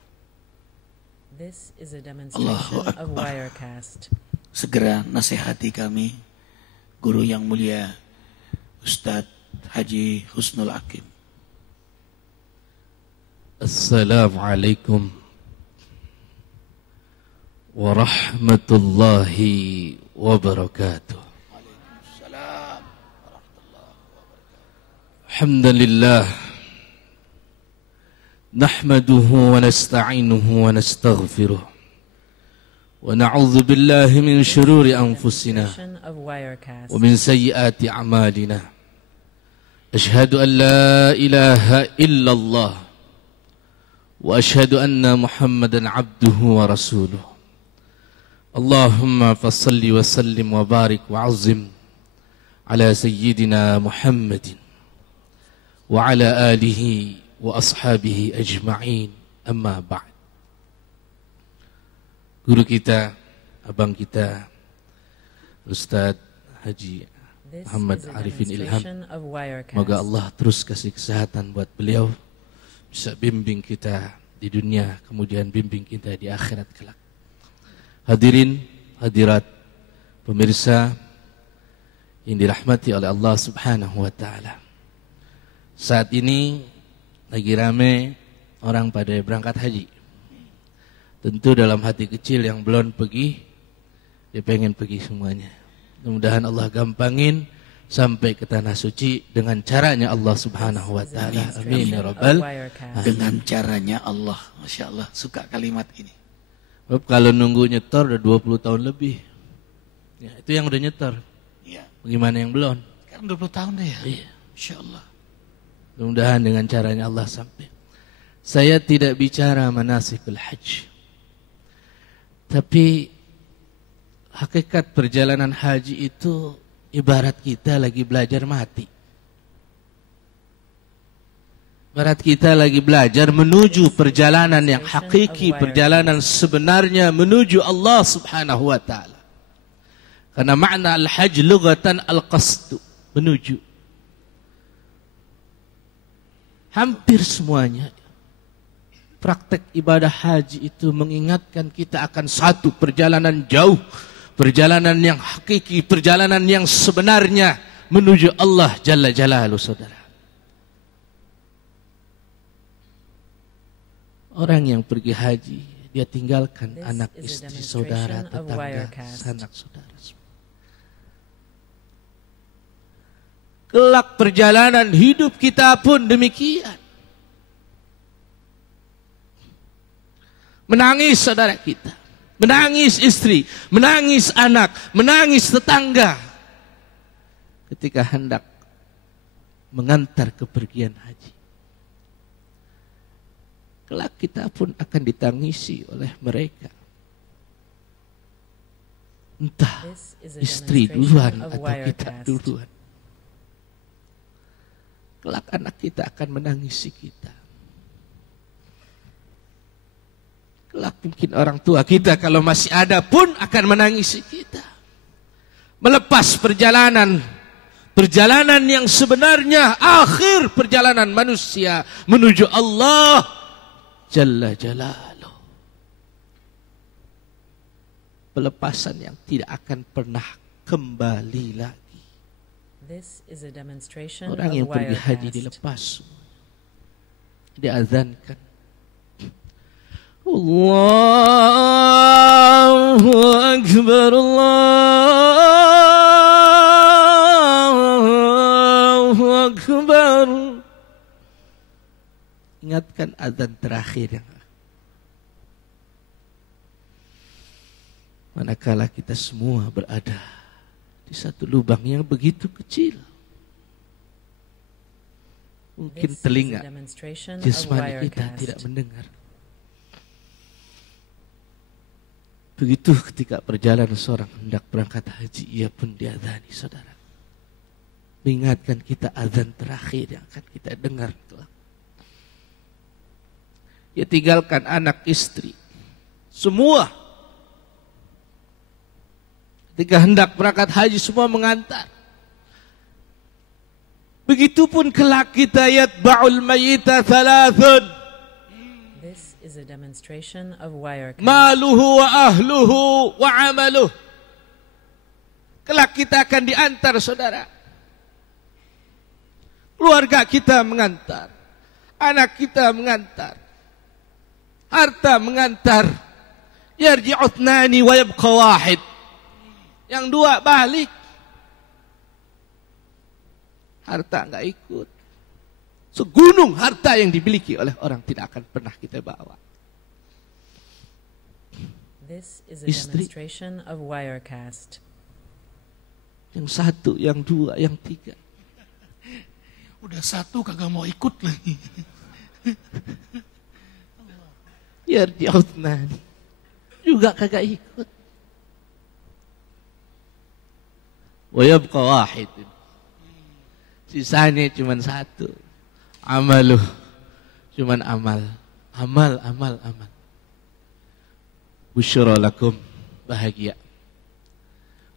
This is a demonstration of Wirecast. Segera nasihati kami, guru yang mulia Ustadz Haji Husnul Aqib. Assalamualaikum warahmatullahi wabarakatuh. Alhamdulillah, nahmaduhu wa nasta'inuhu wa nastaghfiruh, ونعوذ بالله من شرور أنفسنا ومن سيئات أعمالنا أشهد أن لا إله إلا الله وأشهد أن محمدا عبده ورسوله اللهم فصل وسلم وبارك وعظم على سيدنا محمد وعلى آله وأصحابه أجمعين أما بعد. Guru kita, abang kita, Ustadz Haji Muhammad Arifin Ilham, semoga Allah terus kasih kesehatan buat beliau, bisa bimbing kita di dunia, kemudian bimbing kita di akhirat kelak. Hadirin, hadirat, pemirsa yang dirahmati oleh Allah Subhanahu wa Ta'ala. Saat ini lagi rame orang pada berangkat haji. Tentu dalam hati kecil yang belum pergi, dia pengen pergi semuanya. Mudah-mudahan Allah gampangin sampai ke tanah suci dengan caranya Allah Subhanahu wa Ta'ala. Amin ya Rabbal. Dengan caranya Allah. Masya Allah, suka kalimat ini. Kalau nunggu nyetor udah 20 tahun lebih. Ya, itu yang udah nyetor. Ya. Bagaimana yang belum? Kan 20 tahun deh ya. Iya. Masya Allah. Mudah-mudahan dengan caranya Allah sampai. Saya tidak bicara manasikul haji. Tapi hakikat perjalanan haji itu ibarat kita lagi belajar mati. Ibarat kita lagi belajar menuju perjalanan yang hakiki, perjalanan sebenarnya menuju Allah Subhanahu wa Ta'ala. Karena makna al-hajj lughatan al-qasdu, menuju. Hampir semuanya praktek ibadah haji itu mengingatkan kita akan satu perjalanan jauh, perjalanan yang hakiki, perjalanan yang sebenarnya menuju Allah Jalla Jalaluhu, saudara. Orang yang pergi haji, dia tinggalkan anak, istri, saudara, tetangga, sanak saudara. Kelak perjalanan hidup kita pun demikian. Menangis saudara kita, menangis istri, menangis anak, menangis tetangga ketika hendak mengantar kepergian haji. Kelak kita pun akan ditangisi oleh mereka. Entah istri duluan atau kita duluan. Kelak anak kita akan menangisi kita. Kelak mungkin orang tua kita kalau masih ada pun akan menangisi kita. Melepas perjalanan yang sebenarnya akhir perjalanan manusia menuju Allah Jalla Jalaluhu. Pelepasan yang tidak akan pernah kembali lagi. Orang yang pergi haji dilepas, diazankan. Allahu Akbar, Allahu Akbar. Ingatkan azan terakhir yang manakala kita semua berada di satu lubang yang begitu kecil. Mungkin telinga jasmani kita tidak mendengar. Begitu ketika perjalanan seorang hendak berangkat haji, ia pun diadzani, saudara. Mengingatkan kita azan terakhir yang akan kita dengar kelak. Ia tinggalkan anak, istri, semua. Ketika hendak berangkat haji semua mengantar. Begitupun kelak kita yatba'ul mayyita thalathun. This is a demonstration of Wirecast. Maluhu wa ahluhu wa amaluh. Kelak kita akan diantar, saudara. Keluarga kita mengantar, anak kita mengantar, harta mengantar. Yarji'utnani wa yabqa wahid. Yang dua balik. Harta enggak ikut. Segunung harta yang dimiliki oleh orang tidak akan pernah kita bawa. istri. Of Wirecast. Yang satu, yang dua, yang tiga. Udah satu kagak mau ikut lagi. Yarji'utna juga kagak ikut. Wa yabqa wahid. Sisanya cuma satu. Amaluh. Cuman amal. Amal. Busyra lakum, bahagia.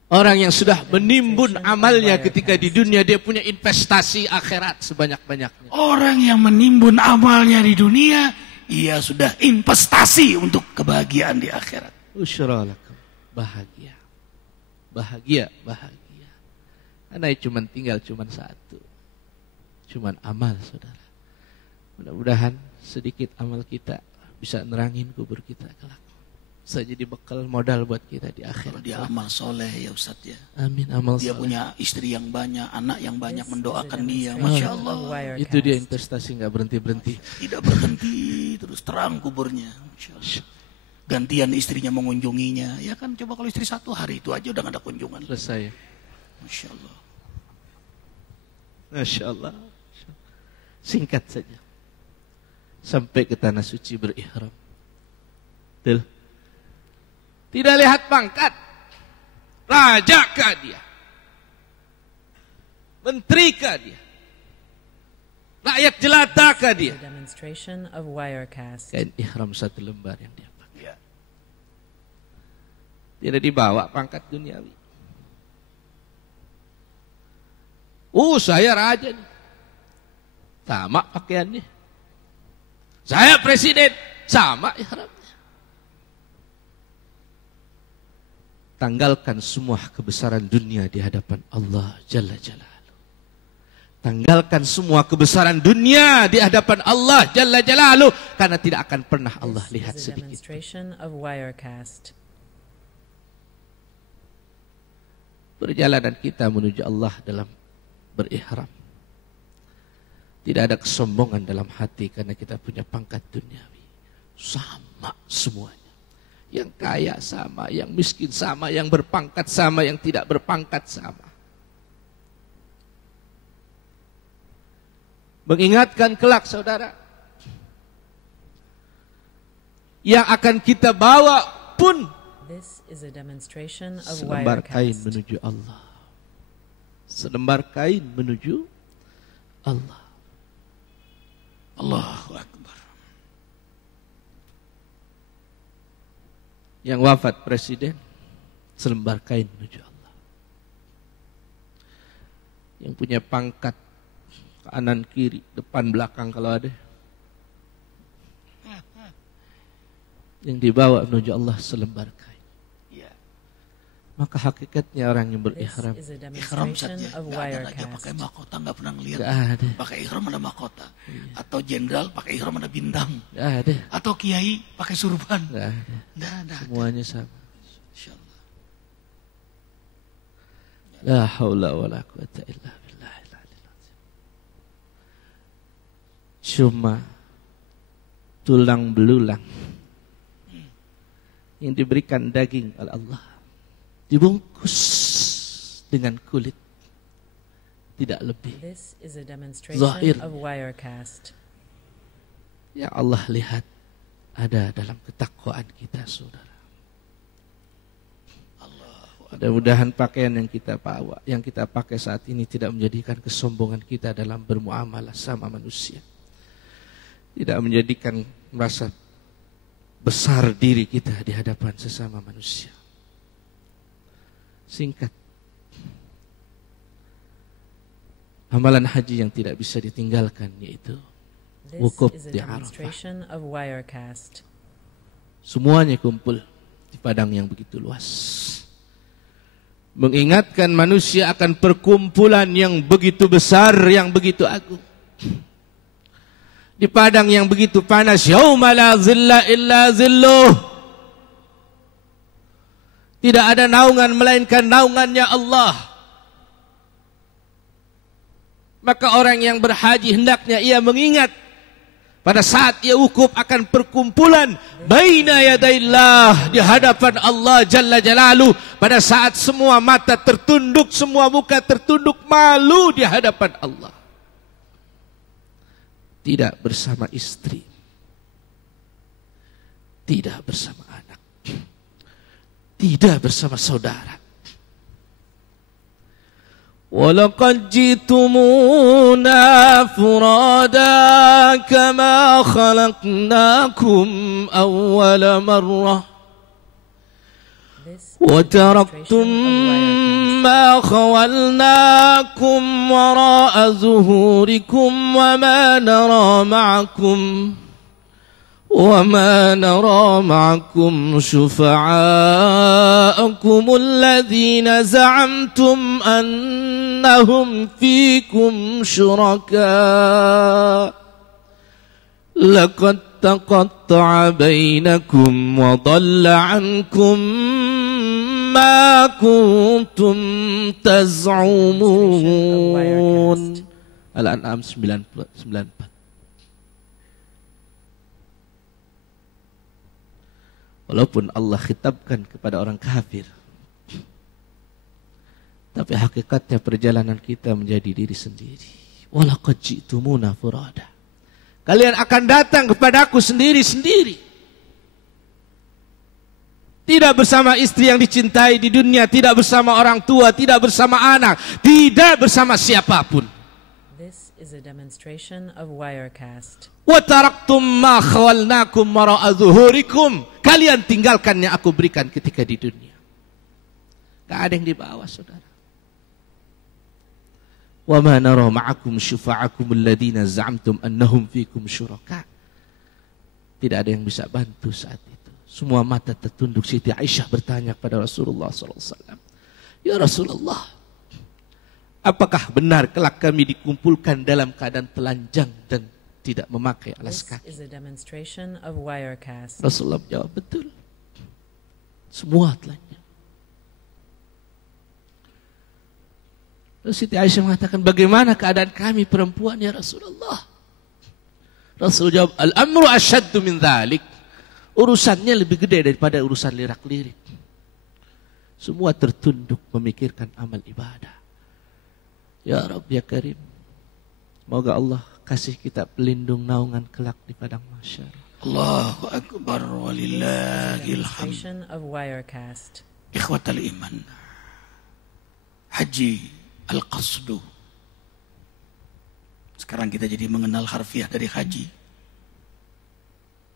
Orang yang sudah menimbun amalnya ketika di dunia, dia punya investasi akhirat sebanyak-banyaknya. Orang yang menimbun amalnya di dunia, ia sudah investasi untuk kebahagiaan di akhirat. Busyra lakum, bahagia. Bahagia. Karena tinggal satu. Cuman amal, saudara. Mudah-mudahan sedikit amal kita bisa nerangin kubur kita kelak. Bisa jadi bekal modal buat kita di akhirat. Dia amal soleh ya Ustaz ya. Amin, amal dia soleh. Punya istri yang banyak, anak yang banyak mendoakan dia. Masya Allah. Itu dia investasi nggak berhenti-berhenti. Tidak berhenti, terus terang kuburnya. Masya Allah. Gantian istrinya mengunjunginya. Ya kan coba kalau istri satu hari itu aja udah gak ada kunjungan. Selesai. Masya Allah. Masya Allah. Singkat saja. Sampai ke tanah suci berihram. Betul. Tidak lihat pangkat. Rajakah dia? Menterikah dia? Rakyat jelatakah dia? Kain ihram satu lembar yang dia pakai. Tidak dibawa pangkat duniawi. Saya raja nih. Sama pakaiannya. Saya presiden. Sama ihramnya. Tanggalkan semua kebesaran dunia di hadapan Allah Jalla Jalaluhu. Tanggalkan semua kebesaran dunia di hadapan Allah Jalla Jalaluhu, karena tidak akan pernah Allah lihat sedikit. Perjalanan kita menuju Allah dalam berihram. Tidak ada kesombongan dalam hati karena kita punya pangkat duniawi. Sama semuanya. Yang kaya sama, yang miskin sama, yang berpangkat sama, yang tidak berpangkat sama. Mengingatkan kelak saudara, yang akan kita bawa pun selembar kain menuju Allah. Selembar kain menuju Allah. Allahu Akbar. Yang wafat presiden, selembar kain menuju Allah. Yang punya pangkat kanan kiri, depan belakang kalau ada, yang dibawa menuju Allah selembar kain. Maka hakikatnya orang yang berihram, ihram saja, nggak ada lagi pakai mahkota, nggak pernah ngelihat. Pakai ihram ada mahkota, atau jenderal pakai ihram ada bintang, nggak ada. Atau kiai pakai surban, nggak ada. Semuanya sama. Insyaallah. La haula wala quwata illa billah. Cuma tulang belulang yang diberikan daging oleh Allah, dibungkus dengan kulit, tidak lebih. Zahir yang Allah lihat ada dalam ketakwaan kita, saudara. Mudah-mudahan pakaian yang kita bawa, yang kita pakai saat ini tidak menjadikan kesombongan kita dalam bermuamalah sama manusia. Tidak menjadikan merasa besar diri kita di hadapan sesama manusia. Singkat, amalan haji yang tidak bisa ditinggalkan yaitu wukuf di Arafah. Semuanya kumpul di padang yang begitu luas, mengingatkan manusia akan perkumpulan yang begitu besar, yang begitu agung, di padang yang begitu panas. Yauma la zilla illa zilluh. Tidak ada naungan melainkan naungannya Allah. Maka orang yang berhaji hendaknya ia mengingat Pada saat ia wukuf akan perkumpulan baina yadaillah, di hadapan Allah Jalla Jalaluh. Pada saat semua mata tertunduk, semua muka tertunduk, malu di hadapan Allah. Tidak bersama istri, tidak bersama anak, tidak bersama saudara. وَلَقَدْ جِئْتُمُونَا فُرَادًا كَمَا خَلَقْنَاكُمْ أَوَّلَ مَرَّةٍ وَتَرَكْتُمْ مَا خَوَلْنَاكُمْ وَرَاءَ ظُهُورِكُمْ وما نرى معكم شفعاءكم الذين زعمتم أنهم فيكم شركاء لقد تقطع بينكم وضل عنكم ما كنتم تزعمون. Al-An'am 94. Walaupun Allah khitabkan kepada orang kafir, tapi hakikatnya perjalanan kita menjadi diri sendiri. Walaqad ji'tumuna furada. Kalian akan datang kepadaku sendiri-sendiri. Tidak bersama istri yang dicintai di dunia, tidak bersama orang tua, tidak bersama anak, tidak bersama siapapun. This is a demonstration of Wirecast. وَتَرَكْتُمْ مَا خَوَلْنَاكُمْ وَرَاءَ ظُهُورِكُمْ. Kalian tinggalkan yang aku berikan ketika di dunia. Gak ada yang dibawa, saudara. وَمَا نَرَى مَعَكُمْ شُفَعَكُمُ الَّذِينَ زَعَمْتُمْ أَنَّهُمْ فِيكُمْ شُرَكَاء. Tidak ada yang bisa bantu saat itu. Semua mata tertunduk. Siti Aisyah bertanya kepada Rasulullah SAW. Ya Rasulullah, apakah benar kelak kami dikumpulkan dalam keadaan telanjang dan tidak memakai alas kaki? Rasulullah menjawab, betul. Semua telanjang. Lalu Siti Aisyah mengatakan, bagaimana keadaan kami perempuan ya Rasulullah? Rasulullah jawab, al-amru asyaddu min dhalik. Urusannya lebih gede daripada urusan lirak-lirik. Semua tertunduk memikirkan amal ibadah. Ya Rabb ya Karim, semoga Allah kasih kita pelindung naungan kelak di padang mahsyar. Allahu Akbar walillahil hamd. Ikhwatal iman, haji al-qasdu. Sekarang kita jadi mengenal harfiah dari haji.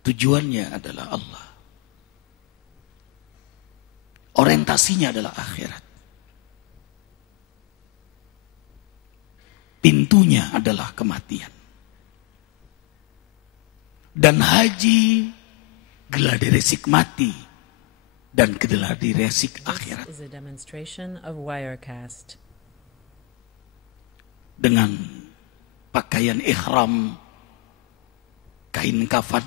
Tujuannya adalah Allah. Orientasinya adalah akhirat. Pintunya adalah kematian. Dan haji geladi resik mati dan geladi resik akhirat. Dengan pakaian ihram, kain kafan,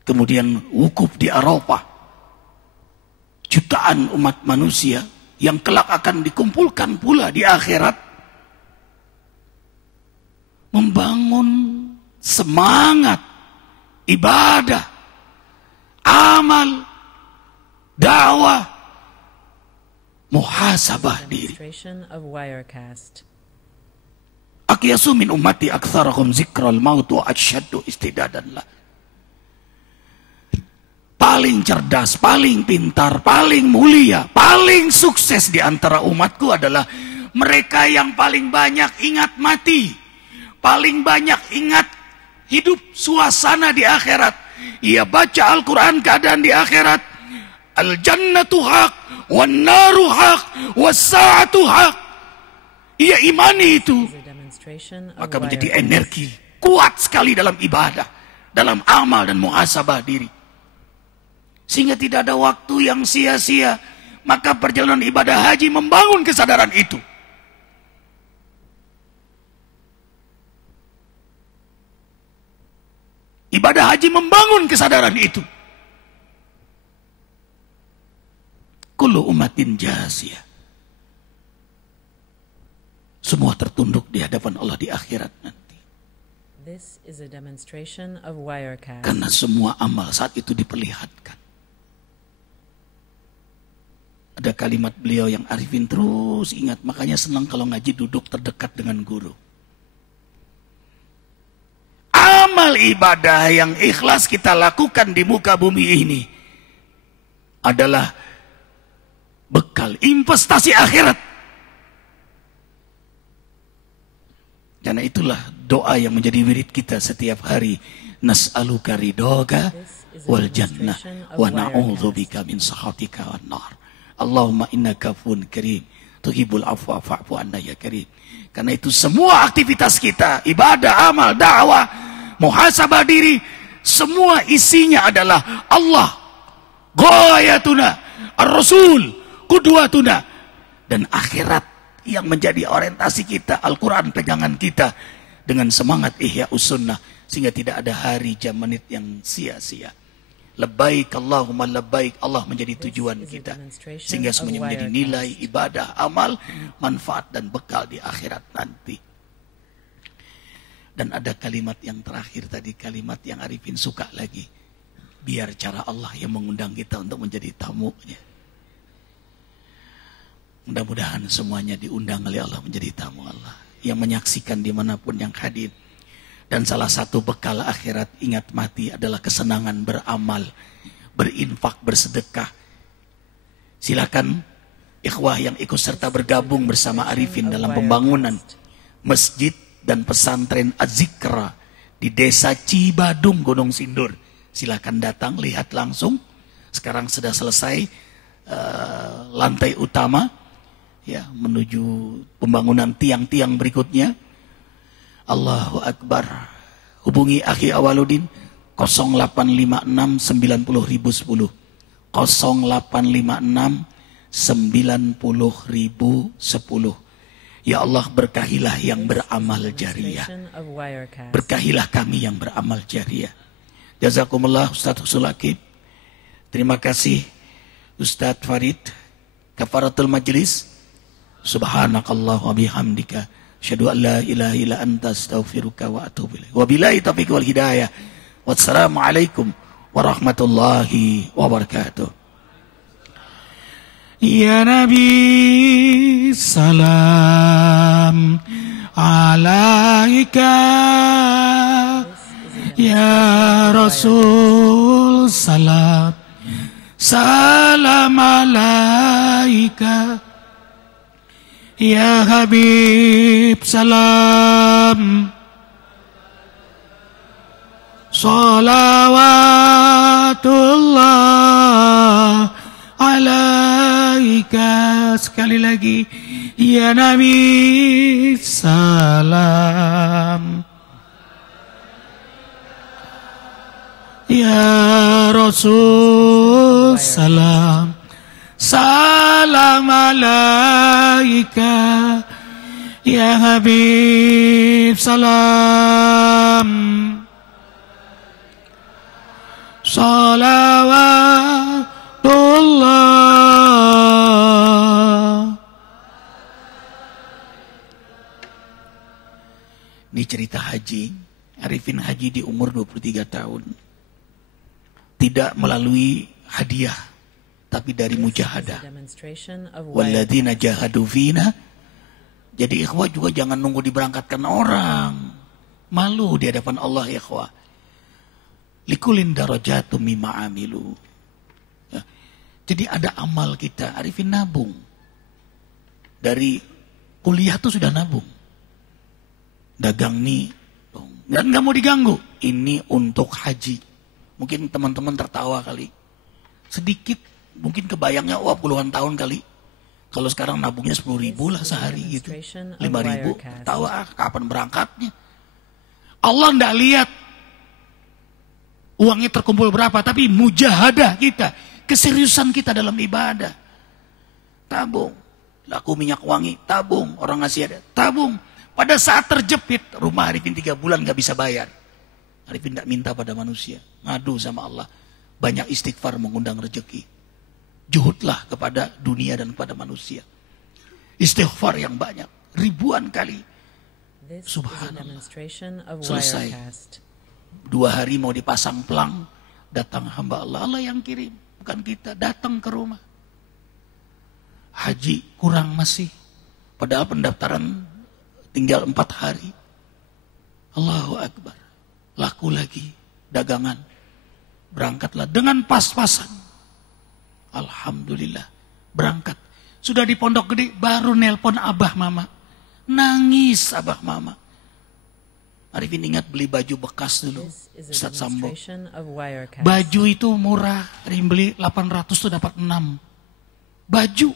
kemudian wukuf di Arafah, jutaan umat manusia yang kelak akan dikumpulkan pula di akhirat, membangun semangat ibadah, amal, dakwah, muhasabah diri. Aqyasu min ummati aktsarahum zikral maut wa asyaddu istidadan lah. Paling cerdas, paling pintar, paling mulia, paling sukses di antara umatku adalah mereka yang paling banyak ingat mati, paling banyak ingat hidup suasana di akhirat. Ia baca Al-Quran keadaan di akhirat. Al-jannatu haq, wan-naru haq, was-sa'atu haq. Ia imani itu. Maka menjadi energi kuat sekali dalam ibadah, dalam amal dan muhasabah diri. Sehingga tidak ada waktu yang sia-sia. Maka perjalanan ibadah haji membangun kesadaran itu. Ibadah haji membangun kesadaran itu. Kullu umatin jasiyah. Semua tertunduk di hadapan Allah di akhirat nanti. This is a demonstration of Wirecast. Karena semua amal saat itu diperlihatkan. Ada kalimat beliau yang Arifin terus ingat, makanya senang kalau ngaji duduk terdekat dengan guru. Amal ibadah yang ikhlas kita lakukan di muka bumi ini adalah bekal investasi akhirat. Karena itulah doa yang menjadi wirid kita setiap hari. Nas'aluka ridhoka wal jannah wa na'udzubika min sakhatika wan nar. Allahumma innaka afuwun karim tuhibbul afwa fa'fu anna ya karim. Karena itu semua aktivitas kita, ibadah, amal, dakwah, muhasabah diri, semua isinya adalah Allah, ghayatuna, ar-rasul, qudwatuna, dan akhirat yang menjadi orientasi kita, Al-Quran pegangan kita dengan semangat Ihya'us Sunnah, sehingga tidak ada hari jam menit yang sia-sia. Labbaik Allahumma labbaik, Allah menjadi tujuan kita, sehingga semuanya menjadi nilai ibadah, amal, manfaat dan bekal di akhirat nanti. Dan ada kalimat yang terakhir tadi, kalimat yang Arifin suka lagi, biar cara Allah yang mengundang kita untuk menjadi tamunya. Mudah-mudahan semuanya diundang oleh Allah menjadi tamu Allah, yang menyaksikan dimanapun yang hadir. Dan salah satu bekal akhirat, ingat mati, adalah kesenangan beramal, berinfak, bersedekah. Silakan ikhwah yang ikut serta bergabung bersama Arifin dalam pembangunan masjid dan pesantren Az-Zikra di Desa Cibadung, Gunung Sindur. Silakan datang, lihat langsung. Sekarang sudah selesai lantai utama, ya, menuju pembangunan tiang-tiang berikutnya. Allahu Akbar. Hubungi Akhi Awaludin 0856 90010 0856 90010. Ya Allah, berkahilah yang beramal jariah, berkahilah kami yang beramal jariah. Jazakumullah Ustaz Husul Akib. Terima kasih Ustaz Farid, kafaratul majlis. Subhanakallah wa bihamdika asyhadu an la ilaha illa anta astaghfiruka wa atubu ilaik. Wabillahi taufiq wal hidayah. Wassalamualaikum warahmatullahi wabarakatuh. Ya Nabi salam alaika, ya Rasul salam salam alaika, ya Habib salam salawatullah alaika. Sekali lagi, ya Nabi salam, ya Rasul salam salam alaika, ya Habib salam salawatullah. Ini cerita haji. Arifin haji di umur 23 tahun. Tidak melalui hadiah, tapi dari mujahadah. Walladzina jahadu fina. Jadi ikhwah juga jangan nunggu diberangkatkan orang. Malu di hadapan Allah ikhwah. Likulin darajatum mimma amilu. Ya. Jadi ada amal kita, Arifin nabung. Dari kuliah tuh sudah nabung. Dagang nih, dan nggak mau diganggu. Ini untuk haji. Mungkin teman-teman tertawa kali. Sedikit, mungkin kebayangnya, wah puluhan tahun kali. Kalau sekarang nabungnya 10.000 lah sehari gitu. 5.000, tawa kapan berangkatnya. Allah nggak lihat uangnya terkumpul berapa, tapi mujahadah kita, keseriusan kita dalam ibadah. Tabung, laku minyak wangi, tabung, orang ngasih ada, tabung. Pada saat terjepit, rumah Arifin 3 bulan gak bisa bayar. Arifin gak minta pada manusia, ngadu sama Allah. Banyak istighfar mengundang rezeki. Juhudlah kepada dunia dan kepada manusia. Istighfar yang banyak, ribuan kali. Subhanallah. Selesai. 2 hari mau dipasang pelang, datang hamba Allah. Allah yang kirim, bukan kita. Datang ke rumah. Haji kurang masih. Padahal pendaftaran tinggal 4 hari. Allahu Akbar. Laku lagi dagangan. Berangkatlah dengan pas-pasan. Alhamdulillah. Berangkat. Sudah di Pondok Gede, baru nelpon abah mama. Nangis abah mama. Arifin ingat beli baju bekas dulu. Ustaz Sambo. Baju itu murah. Arifin beli 800 tuh dapat 6. Baju.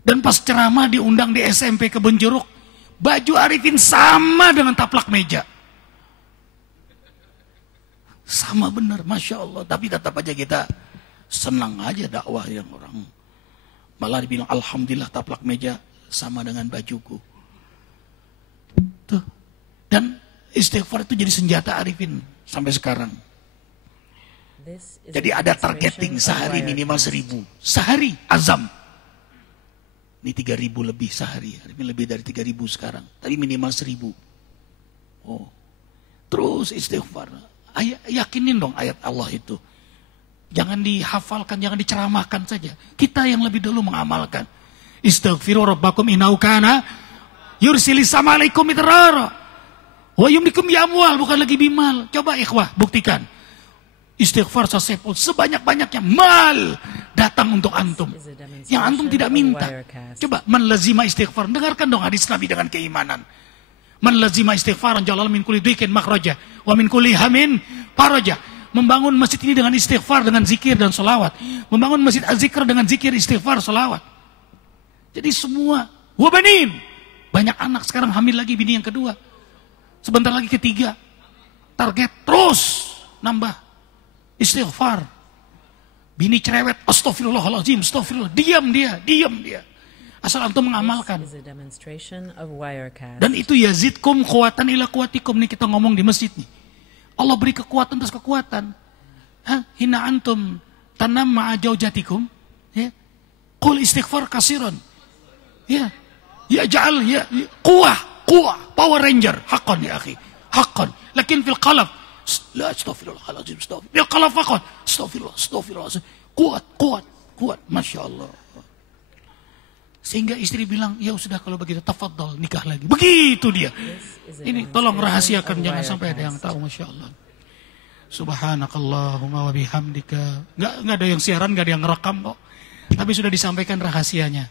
Dan pas ceramah diundang di SMP Kebun Jeruk. Baju Arifin sama dengan taplak meja. Sama benar, Masya Allah. Tapi tetap aja kita senang aja dakwah yang orang. Malah dibilang Alhamdulillah taplak meja sama dengan bajuku. Tuh. Dan istighfar itu jadi senjata Arifin sampai sekarang. Jadi ada targeting sehari minimal 1000. Sehari azam. Ini 3000 lebih sehari. Arifin lebih dari 3000 sekarang. Tapi minimal 1000. Oh. Terus istighfar. Yakinin dong ayat Allah itu. Jangan dihafalkan, jangan diceramahkan saja. Kita yang lebih dulu mengamalkan. Istaghfiru rabbakum innahu kana yursilis sama alaikum midrara. Wa yumdikum yamwal, bukan lagi bimal. Coba ikhwah, buktikan. Istighfar sesepul sebanyak-banyaknya mal datang untuk antum. Yang antum tidak minta. Coba man lazima istighfar. Dengarkan dong hadis Nabi dengan keimanan. Man lazima istighfaran jalal min kulli dhikin makhraja wa min kulli hamin faraja. Membangun masjid ini dengan istighfar, dengan zikir dan salawat. Membangun masjid az-zikr dengan zikir, istighfar, salawat. Jadi semua wabanin. Banyak anak sekarang hamil lagi bini yang kedua. Sebentar lagi ketiga. Target terus nambah. Istighfar. Bini cerewet, astagfirullahaladzim, astagfirullah. Diam dia. Asal antum mengamalkan. Dan itu yazidkum quwatan ila quwatikum. Nih kita ngomong di masjid nih. Allah beri kekuatan atas kekuatan. Hina antum tanam ma'a jaujatikum. Ya. Qul istighfar kasiran. Ya. Ya ja'al ya. Quwah. Power Ranger. Haqqan ya akhi. Haqqan. Lakin fil qalab. La astaghfirullahaladzim. Fil qalab faqat. Astaghfirullah. Kuat. Masya Allah. Sehingga istri bilang, ya sudah kalau begitu tafadhal nikah lagi. Begitu dia. Ini tolong rahasiakan, jangan sampai ada yang tahu. Masya Allah. Subhanakallahumma wa bihamdika. Nggak ada yang siaran, nggak ada yang ngerekam kok. Tapi sudah disampaikan rahasianya.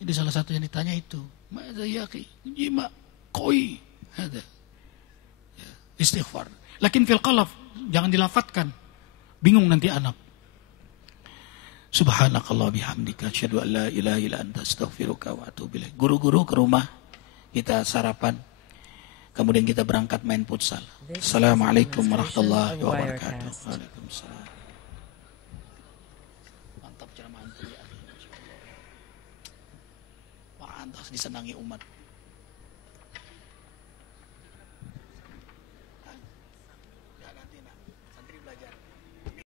Jadi salah satu yang ditanya itu. Ma'adha yaqi, jima, koi. Ada. Istighfar. Lakin fil qalaf, jangan dilafatkan. Bingung nanti anak. Subhanakallah bihamdika asyhadu an la ilaha illa anta astaghfiruka wa atubu ilaik. Guru-guru ke rumah, kita sarapan. Kemudian kita berangkat main futsal. Assalamualaikum warahmatullahi wabarakatuh. Waalaikumsalam. Mantap ceramah antum ya. Pantas disenangi umat.